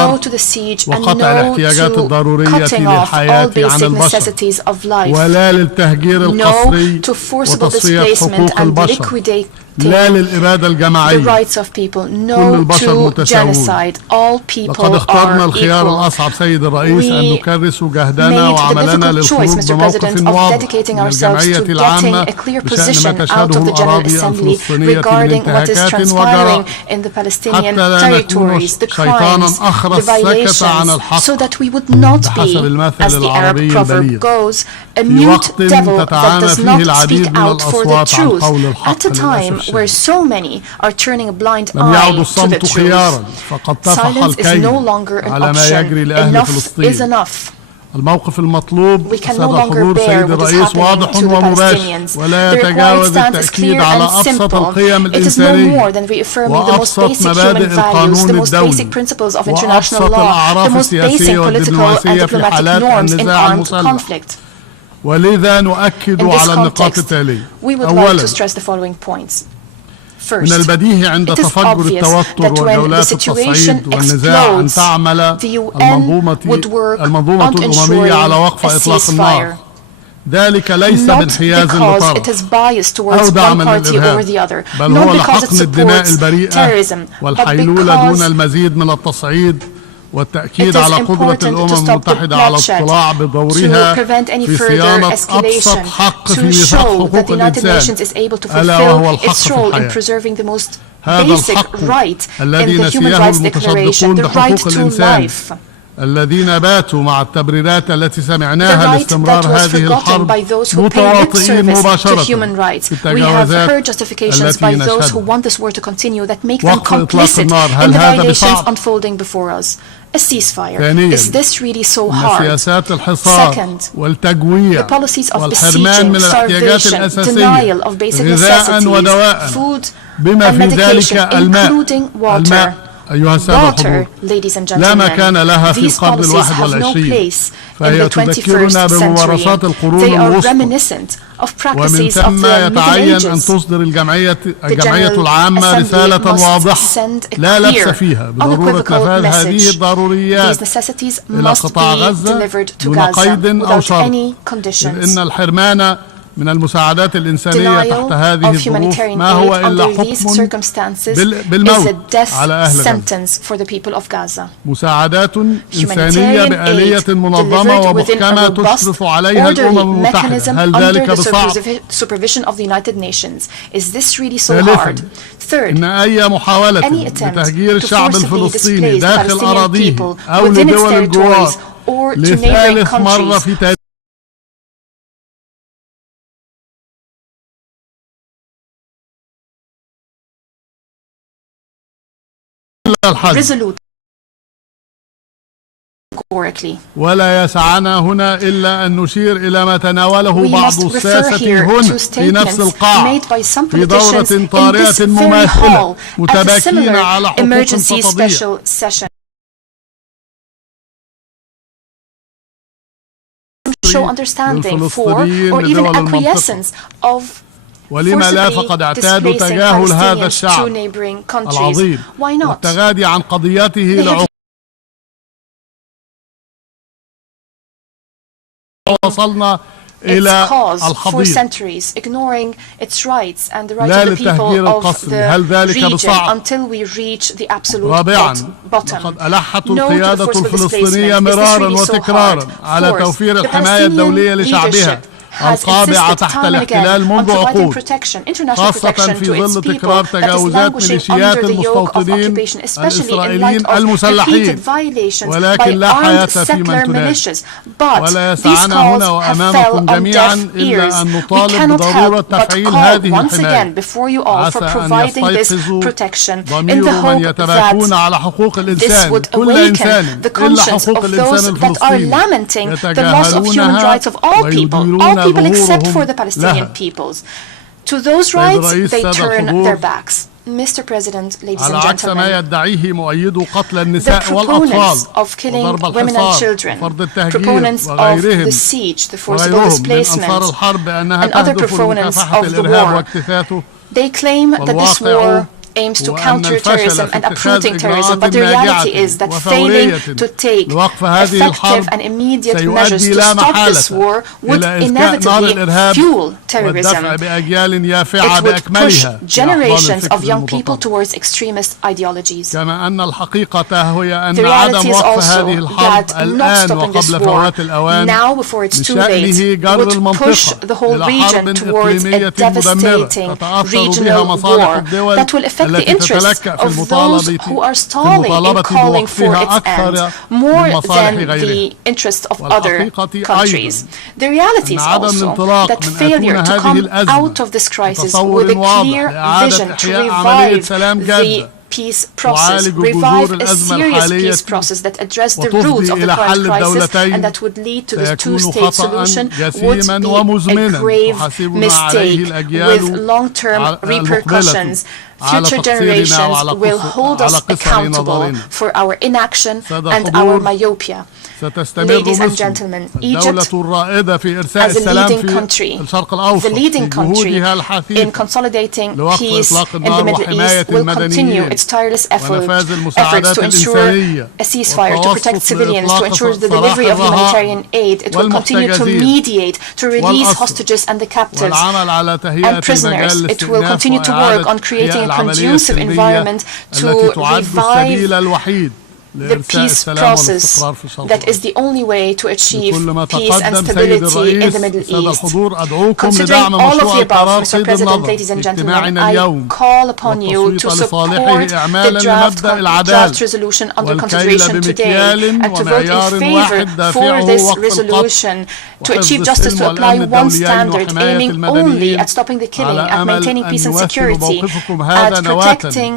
no to the siege, and no to cutting off all basic necessities of life, no to forcible displacement and liquidating the rights of people, no to genocide. All people are equal. We made the difficult choice, Mr. President, of dedicating ourselves to getting a clear position out of the General Assembly regarding what is transpiring in the Palestinian territories, the crimes, the violations, so that we would not be, as the Arab proverb goes, a mute devil that does not speak out for the truth, at a time where so many are turning a blind eye to the truth. Silence is no longer an option. Enough is enough. We can no longer bear what is happening to the Palestinians. The required stance is clear and simple. It is no more than reaffirming the most basic human values, the most basic principles of international law, the most basic political and diplomatic norms in armed conflict. In this context, we would like to stress the following points. First, it is obvious that when the situation explodes, the UN would work on ensuring a ceasefire. Not because it is biased towards one party over the other, not because it supports terrorism, but because والتأكيد على قدرة الأمم المتحدة على الاطلاع بدورها في صيانة أبسط حق في ميثاق حقوق الإنسان، ألا وهو الحق في الحياة. هذا الحق الذي نسيه المتشدقون بحقوق الإنسان الذين باتوا مع التبريرات التي سمعناها لاستمرار هذه الحرب متواطئين مباشرة في التجاوزات التي نشهدها. وقف إطلاق النار، هل هذا بصعب؟ A ceasefire. ثانياً، is this really so hard? سياسات الحصار والتجويع والحرمان من الاحتياجات الأساسية غذاء ودواء بما في ذلك الماء أيها السادة الحضور لا مكان لها في القرن ال21، فهي تذكرنا بممارسات القرون الوسطى، ومن ثم يتعين أن تصدر الجمعية العامة رسالة واضحة لا لبس فيها بضرورة نفاذ هذه الضروريات إلى قطاع غزة دون قيد أو شرط، إذ إن الحرمان من المساعدات الإنسانية تحت هذه الظروف ما هو إلا حكم بالموت على أهل غزة. مساعدات إنسانية بآلية منظمة ومحكمة تشرف عليها الأمم المتحدة. هل ذلك بصعب؟ ثالثا، إن أي محاولة لتهجير الشعب الفلسطيني داخل أراضيه أو لدول الجوار لثالث مرة في تاريخ الحل ولا يسعنا هنا إلا أن نشير إلى ما تناوله بعض الساسة هنا في نفس القاعة في دورة طارئة مماثلة متباكين على حقوق فضائية. ولما لا فقد اعتادوا تجاهل هذا الشعب العظيم والتغاضي عن قضيته لعقوق. وصلنا إلى الحضيض لا للتهجير القسري. هل ذلك بصعب؟ رابعا، لقد ألحت القيادة الفلسطينية مرارا وتكرارا على توفير الحماية الدولية لشعبها القابعة تحت الاحتلال منذ عقود، خاصة في ظل تكرار تجاوزات ميليشيات المستوطنين الإسرائيليين المسلحين، ولكن لا حياة في من تنادي. ولا يسعنا هنا وأمامكم جميعا إلا أن نطالب بضرورة تفعيل هذه الحماية. عسى أن يستيقظوا ضمير من يتباكون على حقوق الإنسان، كل إنسان إلا حقوق الإنسان الفلسطيني، يتجاهلونها ويديرون people except for the Palestinian peoples. To those rights, they turn their backs. Mr. President, ladies and gentlemen, the proponents of killing women and children, proponents of the siege, the forcible displacement, and other proponents of the war, they claim that this war aims to counter terrorism and uprooting terrorism, but the reality is that failing to take effective and immediate measures to stop this war would inevitably fuel terrorism. It would push generations of young people towards extremist ideologies. The reality is also that not stopping this war now before it's too late would push the whole region towards a devastating regional war that will affect the interests of those who are stalling in calling for its end more than the interests of other countries. The reality is also that failure to come out of this crisis with a clear vision to revive the peace process, revive a serious peace process that addressed the roots of the current crisis and that would lead to the two-state solution would be a grave mistake with long-term repercussions. Future generations will hold us accountable for our inaction and our myopia. Ladies and gentlemen, Egypt, as a leading country, the leading country in consolidating peace in the Middle East, will continue its tireless efforts to ensure a ceasefire, to protect civilians, to ensure the delivery of humanitarian aid. It will continue to mediate, to release hostages and the captives and prisoners. It will continue to work on creating a conducive environment to revive the peace process that is the only way to achieve peace and stability in the Middle East. Considering all of the above, Mr. President, ladies and gentlemen, I call upon you to support the draft resolution under consideration today and to vote in favor for this resolution to achieve justice, to apply one standard, aiming only at stopping the killing, at maintaining peace and security, at protecting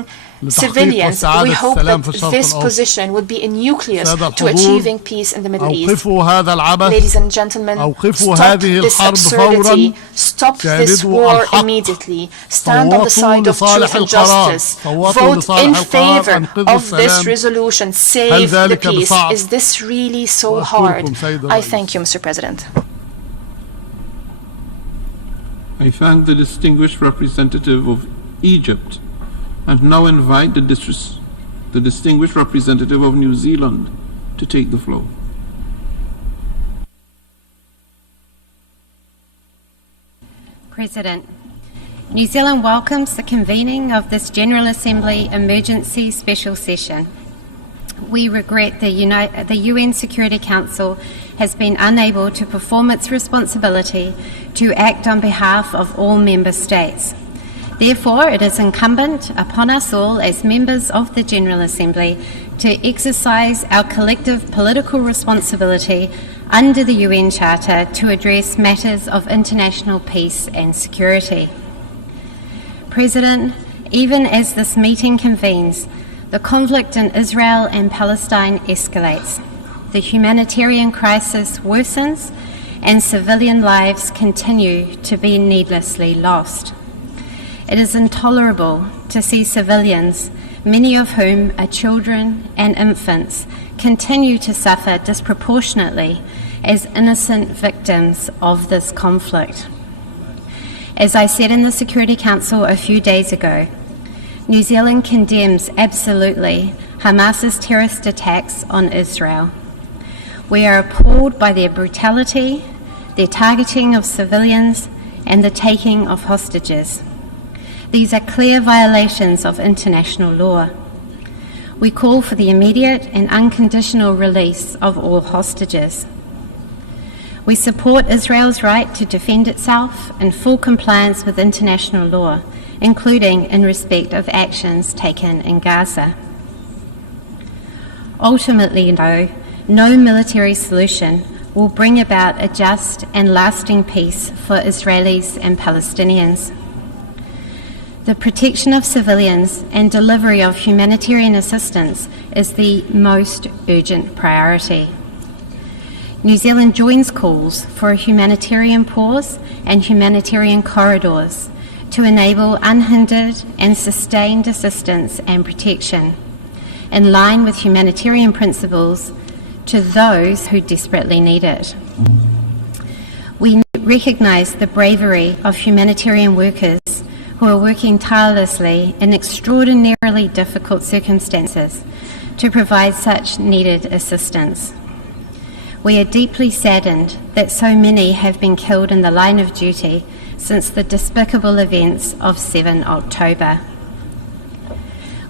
civilians. We hope that this position would be a nucleus to achieving peace in the Middle East. Ladies and gentlemen, stop this absurdity, stop this war immediately, stand on the side of truth and justice, vote in favor of this resolution, save the peace. Is this really so hard? I thank you, Mr. President. I thank the distinguished representative of Egypt and now invite the distinguished representative of New Zealand to take the floor. President, New Zealand welcomes the convening of this General Assembly Emergency Special Session. We regret the UN Security Council has been unable to perform its responsibility to act on behalf of all member states. Therefore, it is incumbent upon us all as members of the General Assembly to exercise our collective political responsibility under the UN Charter to address matters of international peace and security. President, even as this meeting convenes, the conflict in Israel and Palestine escalates. The humanitarian crisis worsens and civilian lives continue to be needlessly lost. It is intolerable to see civilians, many of whom are children and infants, continue to suffer disproportionately as innocent victims of this conflict. As I said in the Security Council a few days ago, New Zealand condemns absolutely Hamas's terrorist attacks on Israel. We are appalled by their brutality, their targeting of civilians, and the taking of hostages. These are clear violations of international law. We call for the immediate and unconditional release of all hostages. We support Israel's right to defend itself in full compliance with international law, including in respect of actions taken in Gaza. Ultimately, though, no military solution will bring about a just and lasting peace for Israelis and Palestinians. The protection of civilians and delivery of humanitarian assistance is the most urgent priority. New Zealand joins calls for a humanitarian pause and humanitarian corridors to enable unhindered and sustained assistance and protection, in line with humanitarian principles, to those who desperately need it. We recognise the bravery of humanitarian workers who are working tirelessly in extraordinarily difficult circumstances to provide such needed assistance. We are deeply saddened that so many have been killed in the line of duty since the despicable events of 7 October.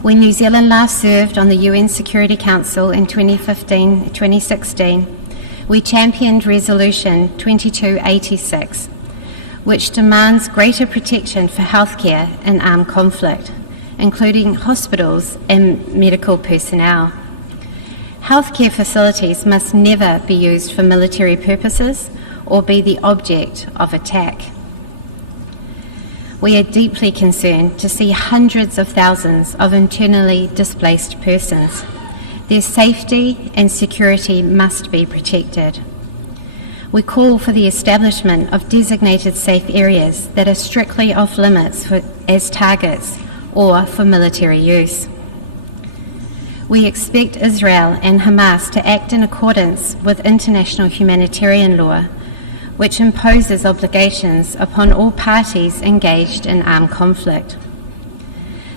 When New Zealand last served on the UN Security Council in 2015-2016, we championed Resolution 2286, which demands greater protection for healthcare in armed conflict, including hospitals and medical personnel. Healthcare facilities must never be used for military purposes or be the object of attack. We are deeply concerned to see hundreds of thousands of internally displaced persons. Their safety and security must be protected. We call for the establishment of designated safe areas that are strictly off limits as targets or for military use. We expect Israel and Hamas to act in accordance with international humanitarian law, which imposes obligations upon all parties engaged in armed conflict.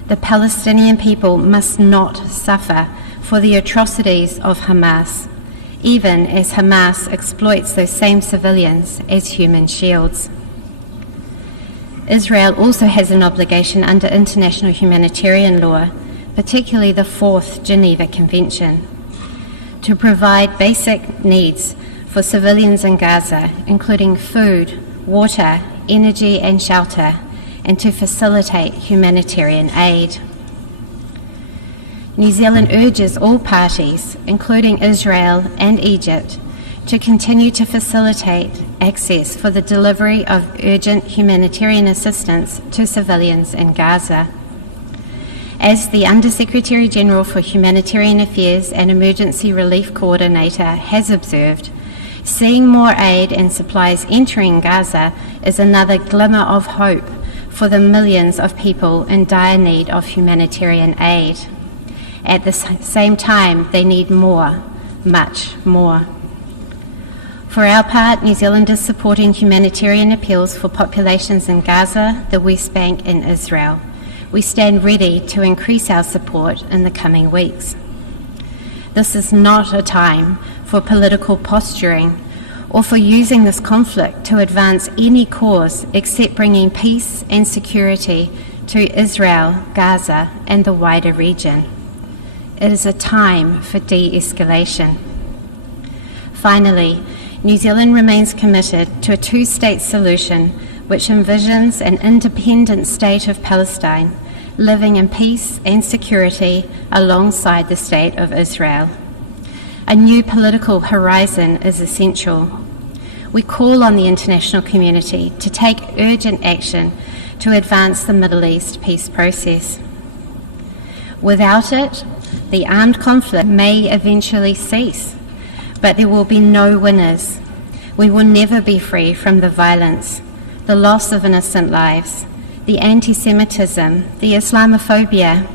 The Palestinian people must not suffer for the atrocities of Hamas, even as Hamas exploits those same civilians as human shields. Israel also has an obligation under international humanitarian law, particularly the 4th Geneva Convention, to provide basic needs for civilians in Gaza, including food, water, energy and shelter, and to facilitate humanitarian aid. New Zealand urges all parties, including Israel and Egypt, to continue to facilitate access for the delivery of urgent humanitarian assistance to civilians in Gaza. As the Under-Secretary General for Humanitarian Affairs and Emergency Relief Coordinator has observed, seeing more aid and supplies entering Gaza is another glimmer of hope for the millions of people in dire need of humanitarian aid. At the same time, they need more, much more. For our part, New Zealand is supporting humanitarian appeals for populations in Gaza, the West Bank and Israel. We stand ready to increase our support in the coming weeks. This is not a time for political posturing or for using this conflict to advance any cause except bringing peace and security to Israel, Gaza, and the wider region. It is a time for de-escalation. Finally, New Zealand remains committed to a two-state solution which envisions an independent state of Palestine living in peace and security alongside the state of Israel. A new political horizon is essential. We call on the international community to take urgent action to advance the Middle East peace process. Without it, the armed conflict may eventually cease, but there will be no winners. We will never be free from the violence, the loss of innocent lives, the anti-Semitism, the Islamophobia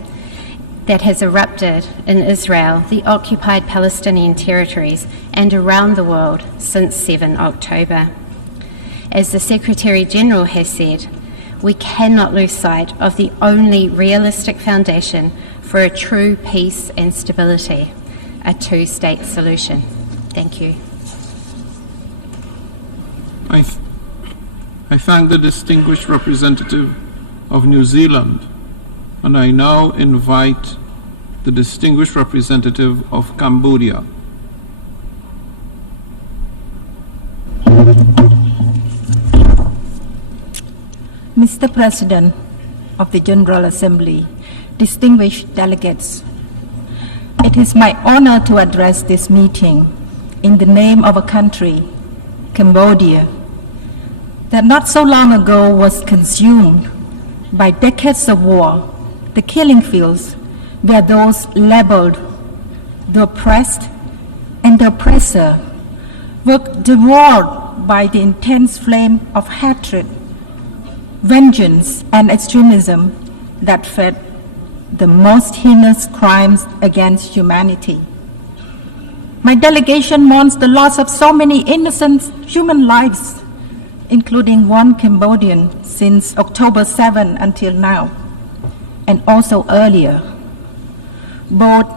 that has erupted in Israel, the occupied Palestinian territories, and around the world since 7 October. As the Secretary-General has said, we cannot lose sight of the only realistic foundation for a true peace and stability, a two-state solution. Thank you. I thank the distinguished representative of New Zealand, and I now invite the distinguished representative of Cambodia. Mr. President of the General Assembly, distinguished delegates, it is my honor to address this meeting in the name of a country, Cambodia, that not so long ago was consumed by decades of war, the killing fields where those labeled the oppressed and the oppressor were devoured by the intense flame of hatred, vengeance, and extremism that fed the most heinous crimes against humanity. My delegation mourns the loss of so many innocent human lives, including one Cambodian since October 7 until now, and also earlier, both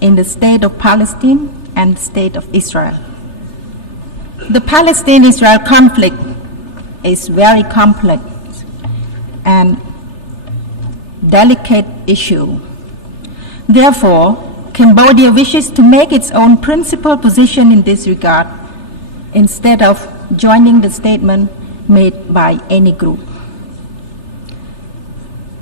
in the state of Palestine and the state of Israel. The Palestine-Israel conflict is very complex and delicate issue. Therefore, Cambodia wishes to make its own principled position in this regard instead of joining the statement made by any group.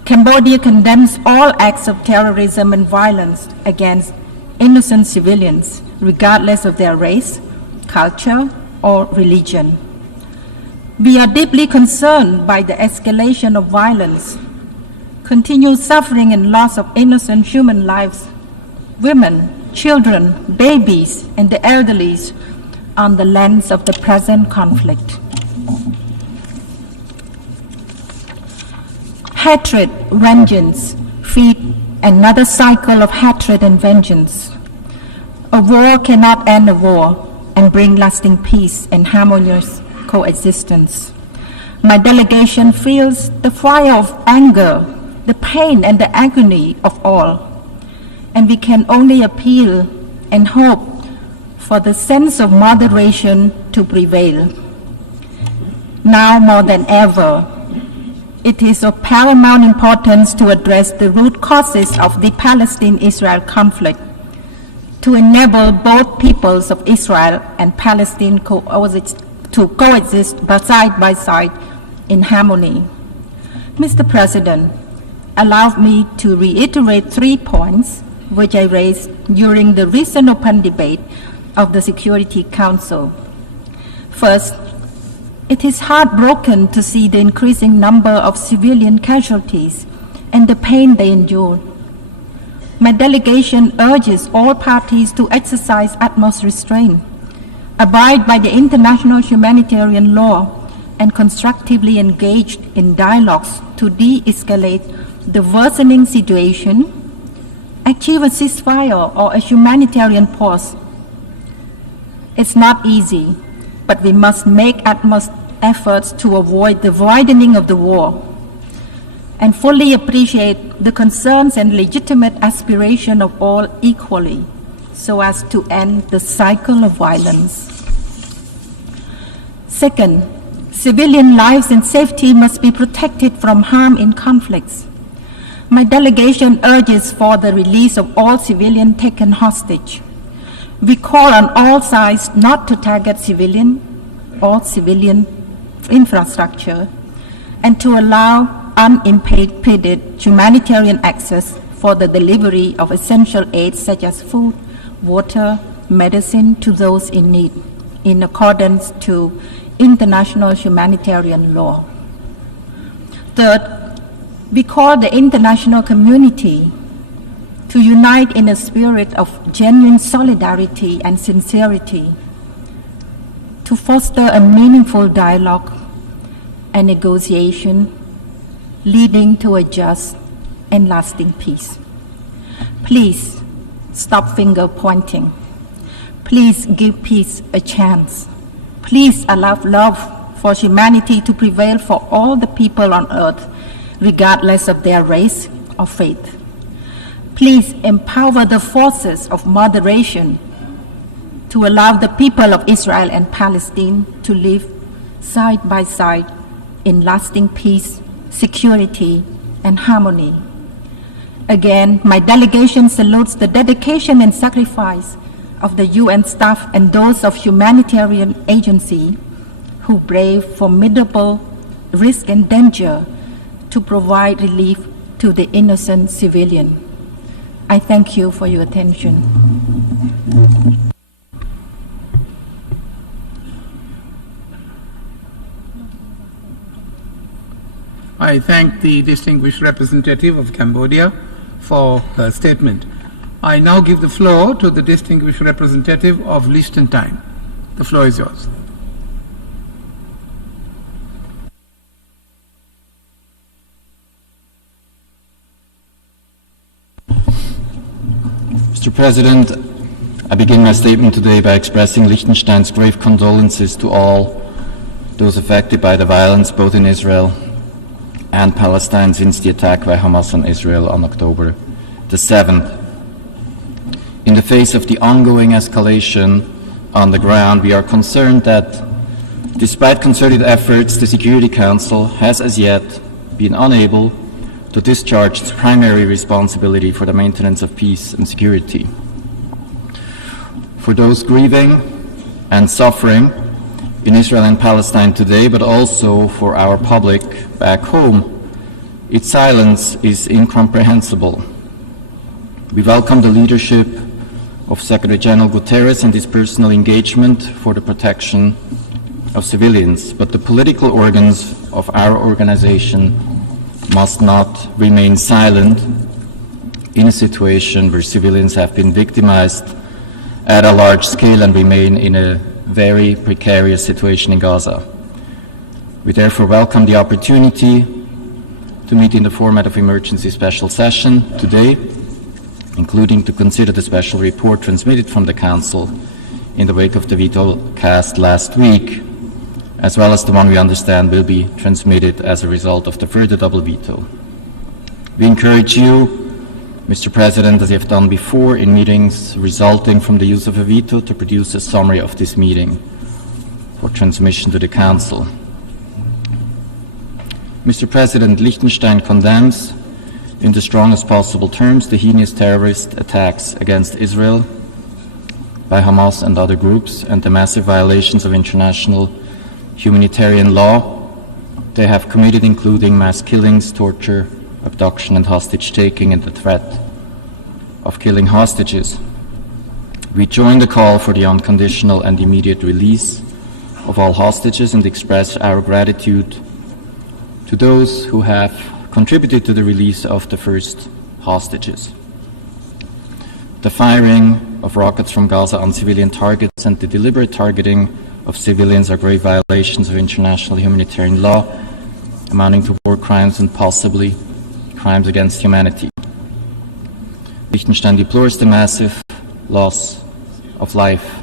Cambodia condemns all acts of terrorism and violence against innocent civilians, regardless of their race, culture, or religion. We are deeply concerned by the escalation of violence, continued suffering and loss of innocent human lives, women, children, babies, and the elderly on the lands of the present conflict. Hatred, vengeance, feed another cycle of hatred and vengeance. A war cannot end a war and bring lasting peace and harmonious coexistence. My delegation feels the fire of anger, the pain and the agony of all, and we can only appeal and hope for the sense of moderation to prevail. Now more than ever, it is of paramount importance to address the root causes of the Palestine-Israel conflict, to enable both peoples of Israel and Palestine to coexist side by side in harmony. Mr. President, allow me to reiterate 3 points which I raised during the recent open debate of the Security Council. First, it is heartbroken to see the increasing number of civilian casualties and the pain they endure. My delegation urges all parties to exercise utmost restraint, abide by the international humanitarian law, and constructively engage in dialogues to de-escalate the worsening situation, achieve a ceasefire or a humanitarian pause. It's not easy, but we must make utmost efforts to avoid the widening of the war and fully appreciate the concerns and legitimate aspiration of all equally so as to end the cycle of violence. Second, civilian lives and safety must be protected from harm in conflicts. My delegation urges for the release of all civilians taken hostage. We call on all sides not to target civilian infrastructure and to allow unimpeded humanitarian access for the delivery of essential aid such as food, water, medicine to those in need, in accordance to international humanitarian law. Third, we call the international community to unite in a spirit of genuine solidarity and sincerity, to foster a meaningful dialogue and negotiation leading to a just and lasting peace. Please stop finger pointing. Please give peace a chance. Please allow love for humanity to prevail for all the people on earth, regardless of their race or faith. Please empower the forces of moderation to allow the people of Israel and Palestine to live side by side in lasting peace, security, and harmony. Again, my delegation salutes the dedication and sacrifice of the UN staff and those of humanitarian agencies who brave formidable risk and danger to provide relief to the innocent civilian. I thank you for your attention. I thank the distinguished representative of Cambodia for her statement. I now give the floor to the distinguished representative of Liechtenstein. The floor is yours. Mr. President, I begin my statement today by expressing Liechtenstein's grave condolences to all those affected by the violence both in Israel and Palestine since the attack by Hamas on Israel on October the 7th. In the face of the ongoing escalation on the ground, we are concerned that despite concerted efforts, the Security Council has as yet been unable to discharge its primary responsibility for the maintenance of peace and security. For those grieving and suffering in Israel and Palestine today, but also for our public back home, its silence is incomprehensible. We welcome the leadership of Secretary General Guterres and his personal engagement for the protection of civilians, but the political organs of our organization must not remain silent in a situation where civilians have been victimized at a large scale and remain in a very precarious situation in Gaza. We therefore welcome the opportunity to meet in the format of emergency special session today, including to consider the special report transmitted from the Council in the wake of the veto cast last week, as well as the one we understand will be transmitted as a result of the further double veto. We encourage you, Mr. President, as you have done before in meetings resulting from the use of a veto, to produce a summary of this meeting for transmission to the Council. Mr. President, Liechtenstein condemns in the strongest possible terms the heinous terrorist attacks against Israel by Hamas and other groups and the massive violations of international humanitarian law they have committed, including mass killings, torture, abduction and hostage-taking, and the threat of killing hostages. We join the call for the unconditional and immediate release of all hostages and express our gratitude to those who have contributed to the release of the first hostages. The firing of rockets from Gaza on civilian targets and the deliberate targeting of civilians are grave violations of international humanitarian law, amounting to war crimes and possibly crimes against humanity. Liechtenstein deplores the massive loss of life.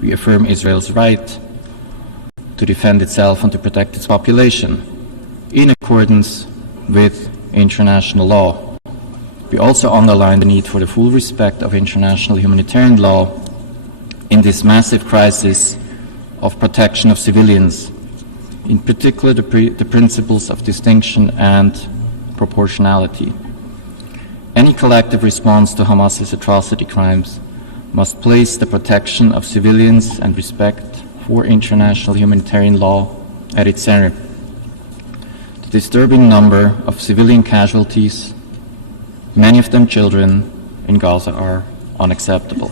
We affirm Israel's right to defend itself and to protect its population in accordance with international law. We also underline the need for the full respect of international humanitarian law in this massive crisis of protection of civilians, in particular the principles of distinction and proportionality. Any collective response to Hamas's atrocity crimes must place the protection of civilians and respect for international humanitarian law at its center. The disturbing number of civilian casualties, many of them children, in Gaza are unacceptable.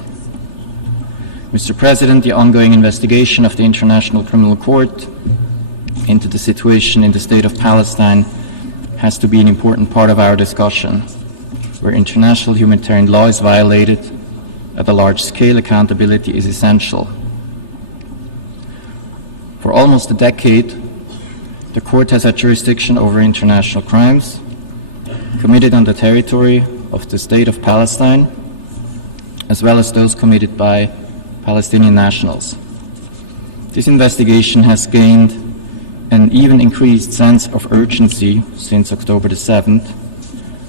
Mr. President, the ongoing investigation of the International Criminal Court into the situation in the state of Palestine has to be an important part of our discussion. Where international humanitarian law is violated at a large scale, accountability is essential. For almost a decade, the court has had jurisdiction over international crimes committed on the territory of the state of Palestine, as well as those committed by Palestinian nationals. This investigation has gained an even increased sense of urgency since October the 7th,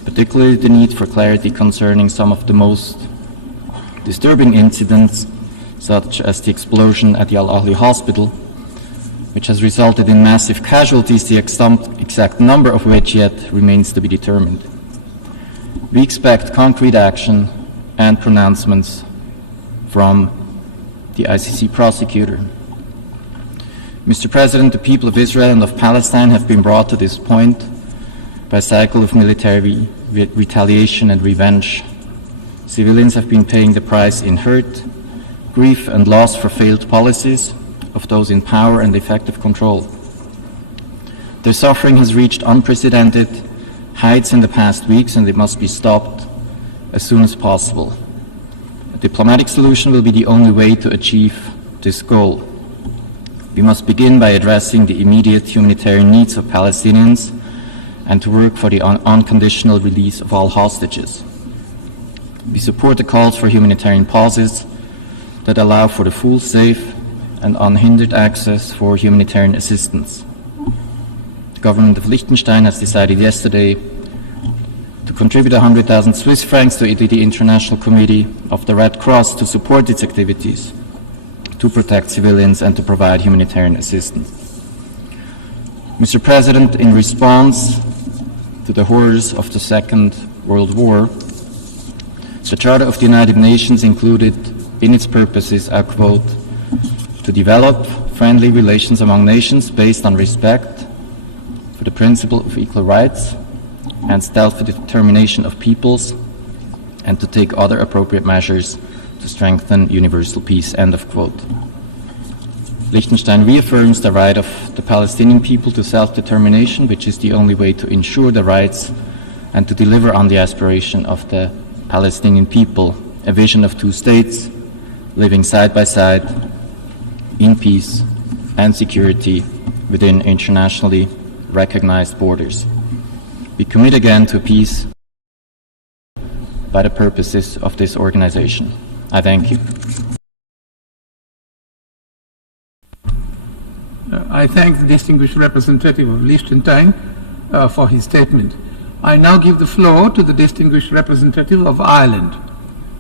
particularly the need for clarity concerning some of the most disturbing incidents, such as the explosion at the Al-Ahli hospital, which has resulted in massive casualties, the exact number of which yet remains to be determined. We expect concrete action and pronouncements from the ICC prosecutor. Mr. President, the people of Israel and of Palestine have been brought to this point by a cycle of military retaliation and revenge. Civilians have been paying the price in hurt, grief, and loss for failed policies of those in power and effective control. Their suffering has reached unprecedented heights in the past weeks, and it must be stopped as soon as possible. A diplomatic solution will be the only way to achieve this goal. We must begin by addressing the immediate humanitarian needs of Palestinians and to work for the unconditional release of all hostages. We support the calls for humanitarian pauses that allow for the full, safe, and unhindered access for humanitarian assistance. The government of Liechtenstein has decided yesterday to contribute 100,000 Swiss francs to the International Committee of the Red Cross to support its activities, to protect civilians and to provide humanitarian assistance. Mr. President, in response to the horrors of the Second World War, the Charter of the United Nations included in its purposes, I quote, to develop friendly relations among nations based on respect for the principle of equal rights and self-determination of peoples, and to take other appropriate measures to strengthen universal peace, end of quote. Liechtenstein reaffirms the right of the Palestinian people to self-determination, which is the only way to ensure the rights and to deliver on the aspiration of the Palestinian people, a vision of two states living side by side in peace and security within internationally recognized borders. We commit again to peace by the purposes of this organization. I thank you. I thank the distinguished representative of Liechtenstein for his statement. I now give the floor to the distinguished representative of Ireland.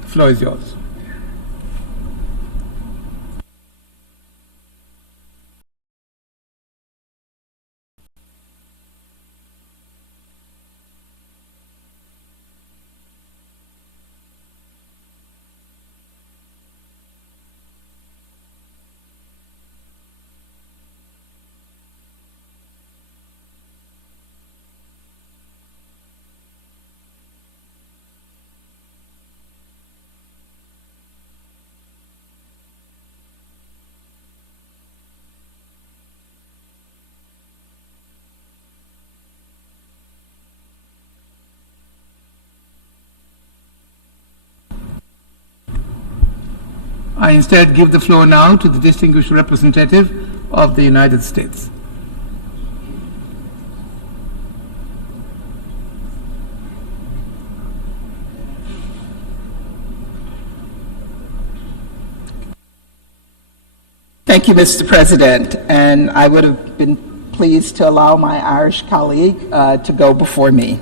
The floor is yours. I instead give the floor now to the distinguished representative of the United States. Thank you, Mr. President, and I would have been pleased to allow my Irish colleague to go before me.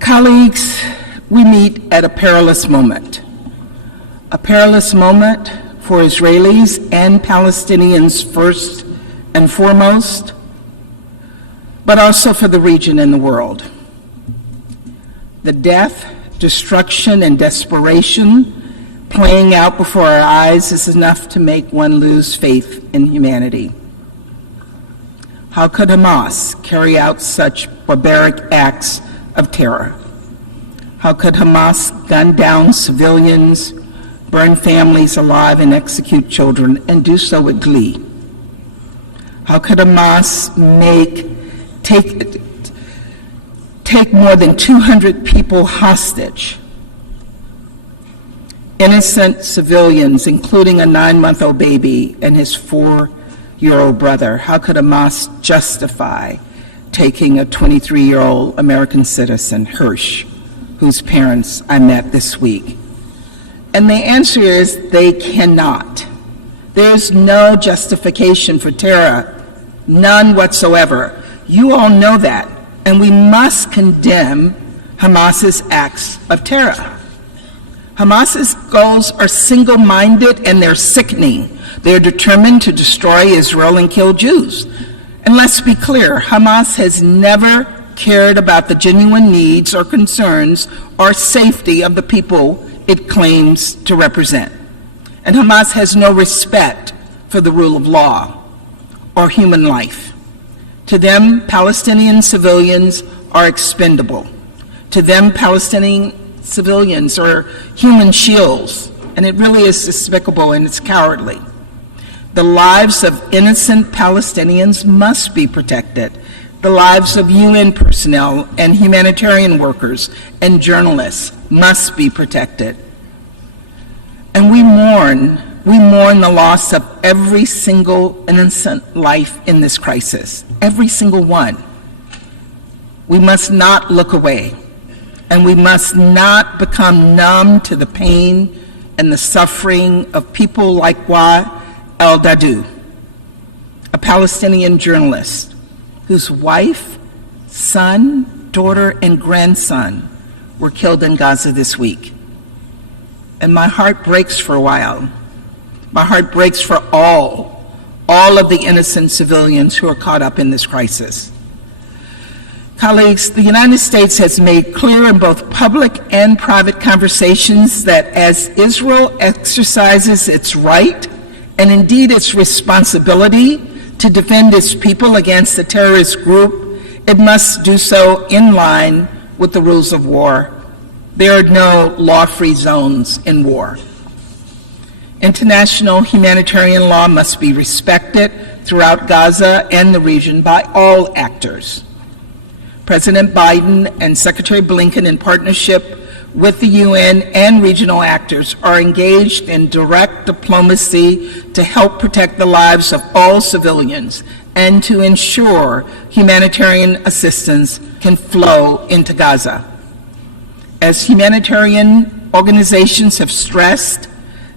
Colleagues, we meet at a perilous moment. a perilous moment for Israelis and Palestinians first and foremost, but also for the region and the world. The death, destruction, and desperation playing out before our eyes is enough to make one lose faith in humanity. How could Hamas carry out such barbaric acts of terror? How could Hamas gun down civilians, burn families alive, and execute children, and do so with glee? How could Hamas take more than 200 people hostage? Innocent civilians, including a 9-month-old baby and his 4-year-old brother. How could Hamas justify taking a 23-year-old American citizen, Hirsch, whose parents I met this week? And the answer is they cannot. There's no justification for terror, none whatsoever. You all know that, and we must condemn Hamas's acts of terror. Hamas's goals are single-minded and they're sickening. They're determined to destroy Israel and kill Jews. And let's be clear, Hamas has never cared about the genuine needs or concerns or safety of the people it claims to represent. And Hamas has no respect for the rule of law or human life. To them, Palestinian civilians are expendable. To them, Palestinian civilians are human shields, and it really is despicable and it's cowardly. The lives of innocent Palestinians must be protected. The lives of UN personnel and humanitarian workers and journalists must be protected. And we mourn the loss of every single innocent life in this crisis, every single one. We must not look away, and we must not become numb to the pain and the suffering of people like Wa El-Dadou, a Palestinian journalist whose wife, son, daughter, and grandson were killed in Gaza this week. And my heart breaks for a while. My heart breaks for all of the innocent civilians who are caught up in this crisis. Colleagues, the United States has made clear in both public and private conversations that as Israel exercises its right and indeed its responsibility to defend its people against a terrorist group, it must do so in line with the rules of war. There are no law-free zones in war. International humanitarian law must be respected throughout Gaza and the region by all actors. President Biden and Secretary Blinken, in partnership with the UN and regional actors, are engaged in direct diplomacy to help protect the lives of all civilians and to ensure humanitarian assistance can flow into Gaza. As humanitarian organizations have stressed,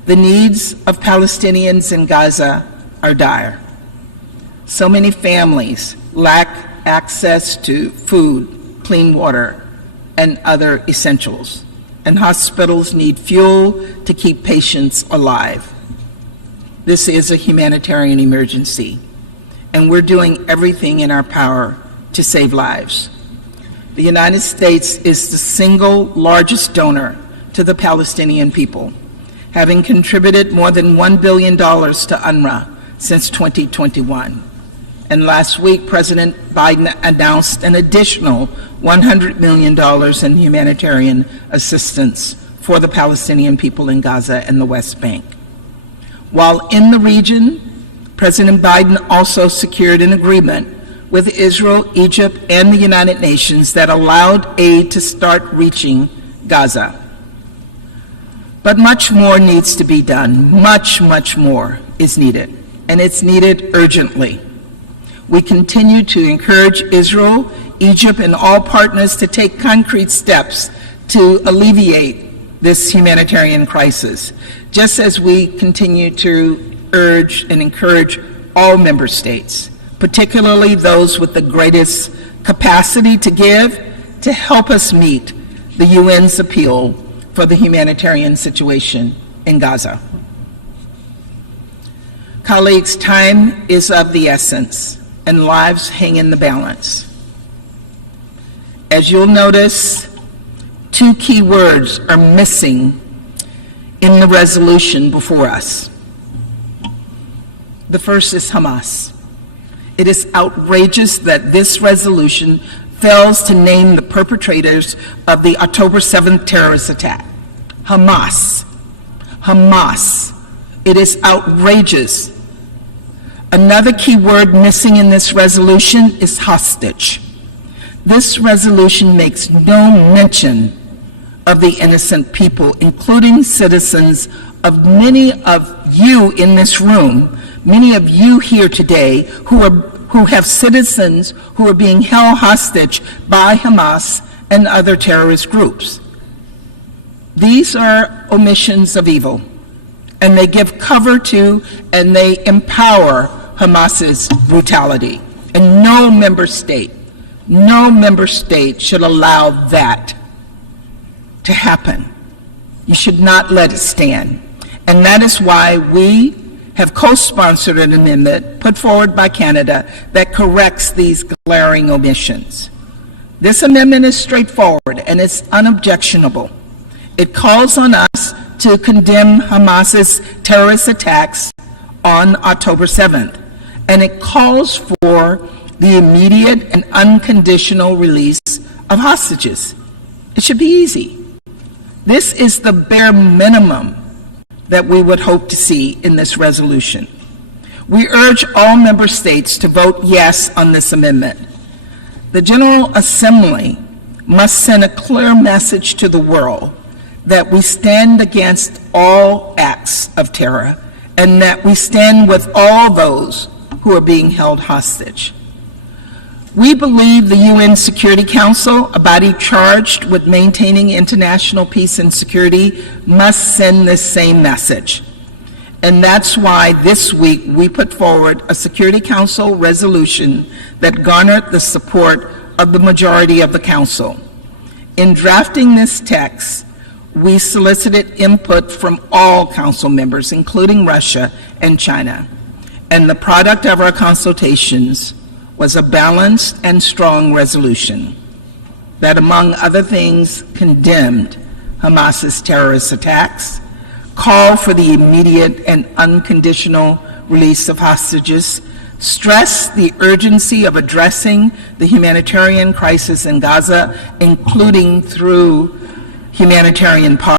the needs of Palestinians in Gaza are dire. So many families lack access to food, clean water, and other essentials, and hospitals need fuel to keep patients alive. This is a humanitarian emergency, and we're doing everything in our power to save lives. The United States is the single largest donor to the Palestinian people, having contributed more than $1 billion to UNRWA since 2021. And last week, President Biden announced an additional $100 million in humanitarian assistance for the Palestinian people in Gaza and the West Bank. While in the region, President Biden also secured an agreement with Israel, Egypt, and the United Nations that allowed aid to start reaching Gaza. But much more needs to be done. Much, much more is needed, and it's needed urgently. We continue to encourage Israel, Egypt, and all partners to take concrete steps to alleviate this humanitarian crisis, just as we continue to urge and encourage all member states, particularly those with the greatest capacity to give, to help us meet the UN's appeal for the humanitarian situation in Gaza. Colleagues, time is of the essence, and lives hang in the balance. As you'll notice, two key words are missing in the resolution before us. The first is Hamas. It is outrageous that this resolution fails to name the perpetrators of the October 7th terrorist attack. Hamas. Hamas. It is outrageous. Another key word missing in this resolution is hostage. This resolution makes no mention of the innocent people, including citizens of many of you in this room, many of you here today who have citizens who are being held hostage by Hamas and other terrorist groups. These are omissions of evil, and they give cover to and they empower Hamas's brutality. And no member state should allow that to happen. You should not let it stand. And that is why we have co-sponsored an amendment put forward by Canada that corrects these glaring omissions. This amendment is straightforward and it's unobjectionable. It calls on us to condemn Hamas's terrorist attacks on October 7th, and it calls for the immediate and unconditional release of hostages. It should be easy. This is the bare minimum that we would hope to see in this resolution. We urge all member states to vote yes on this amendment. The General Assembly must send a clear message to the world that we stand against all acts of terror and that we stand with all those who are being held hostage. We believe the UN Security Council, a body charged with maintaining international peace and security, must send this same message. And that's why this week we put forward a Security Council resolution that garnered the support of the majority of the Council. In drafting this text, we solicited input from all Council members, including Russia and China. And the product of our consultations was a balanced and strong resolution that, among other things, condemned Hamas's terrorist attacks, called for the immediate and unconditional release of hostages, stressed the urgency of addressing the humanitarian crisis in Gaza, including through humanitarian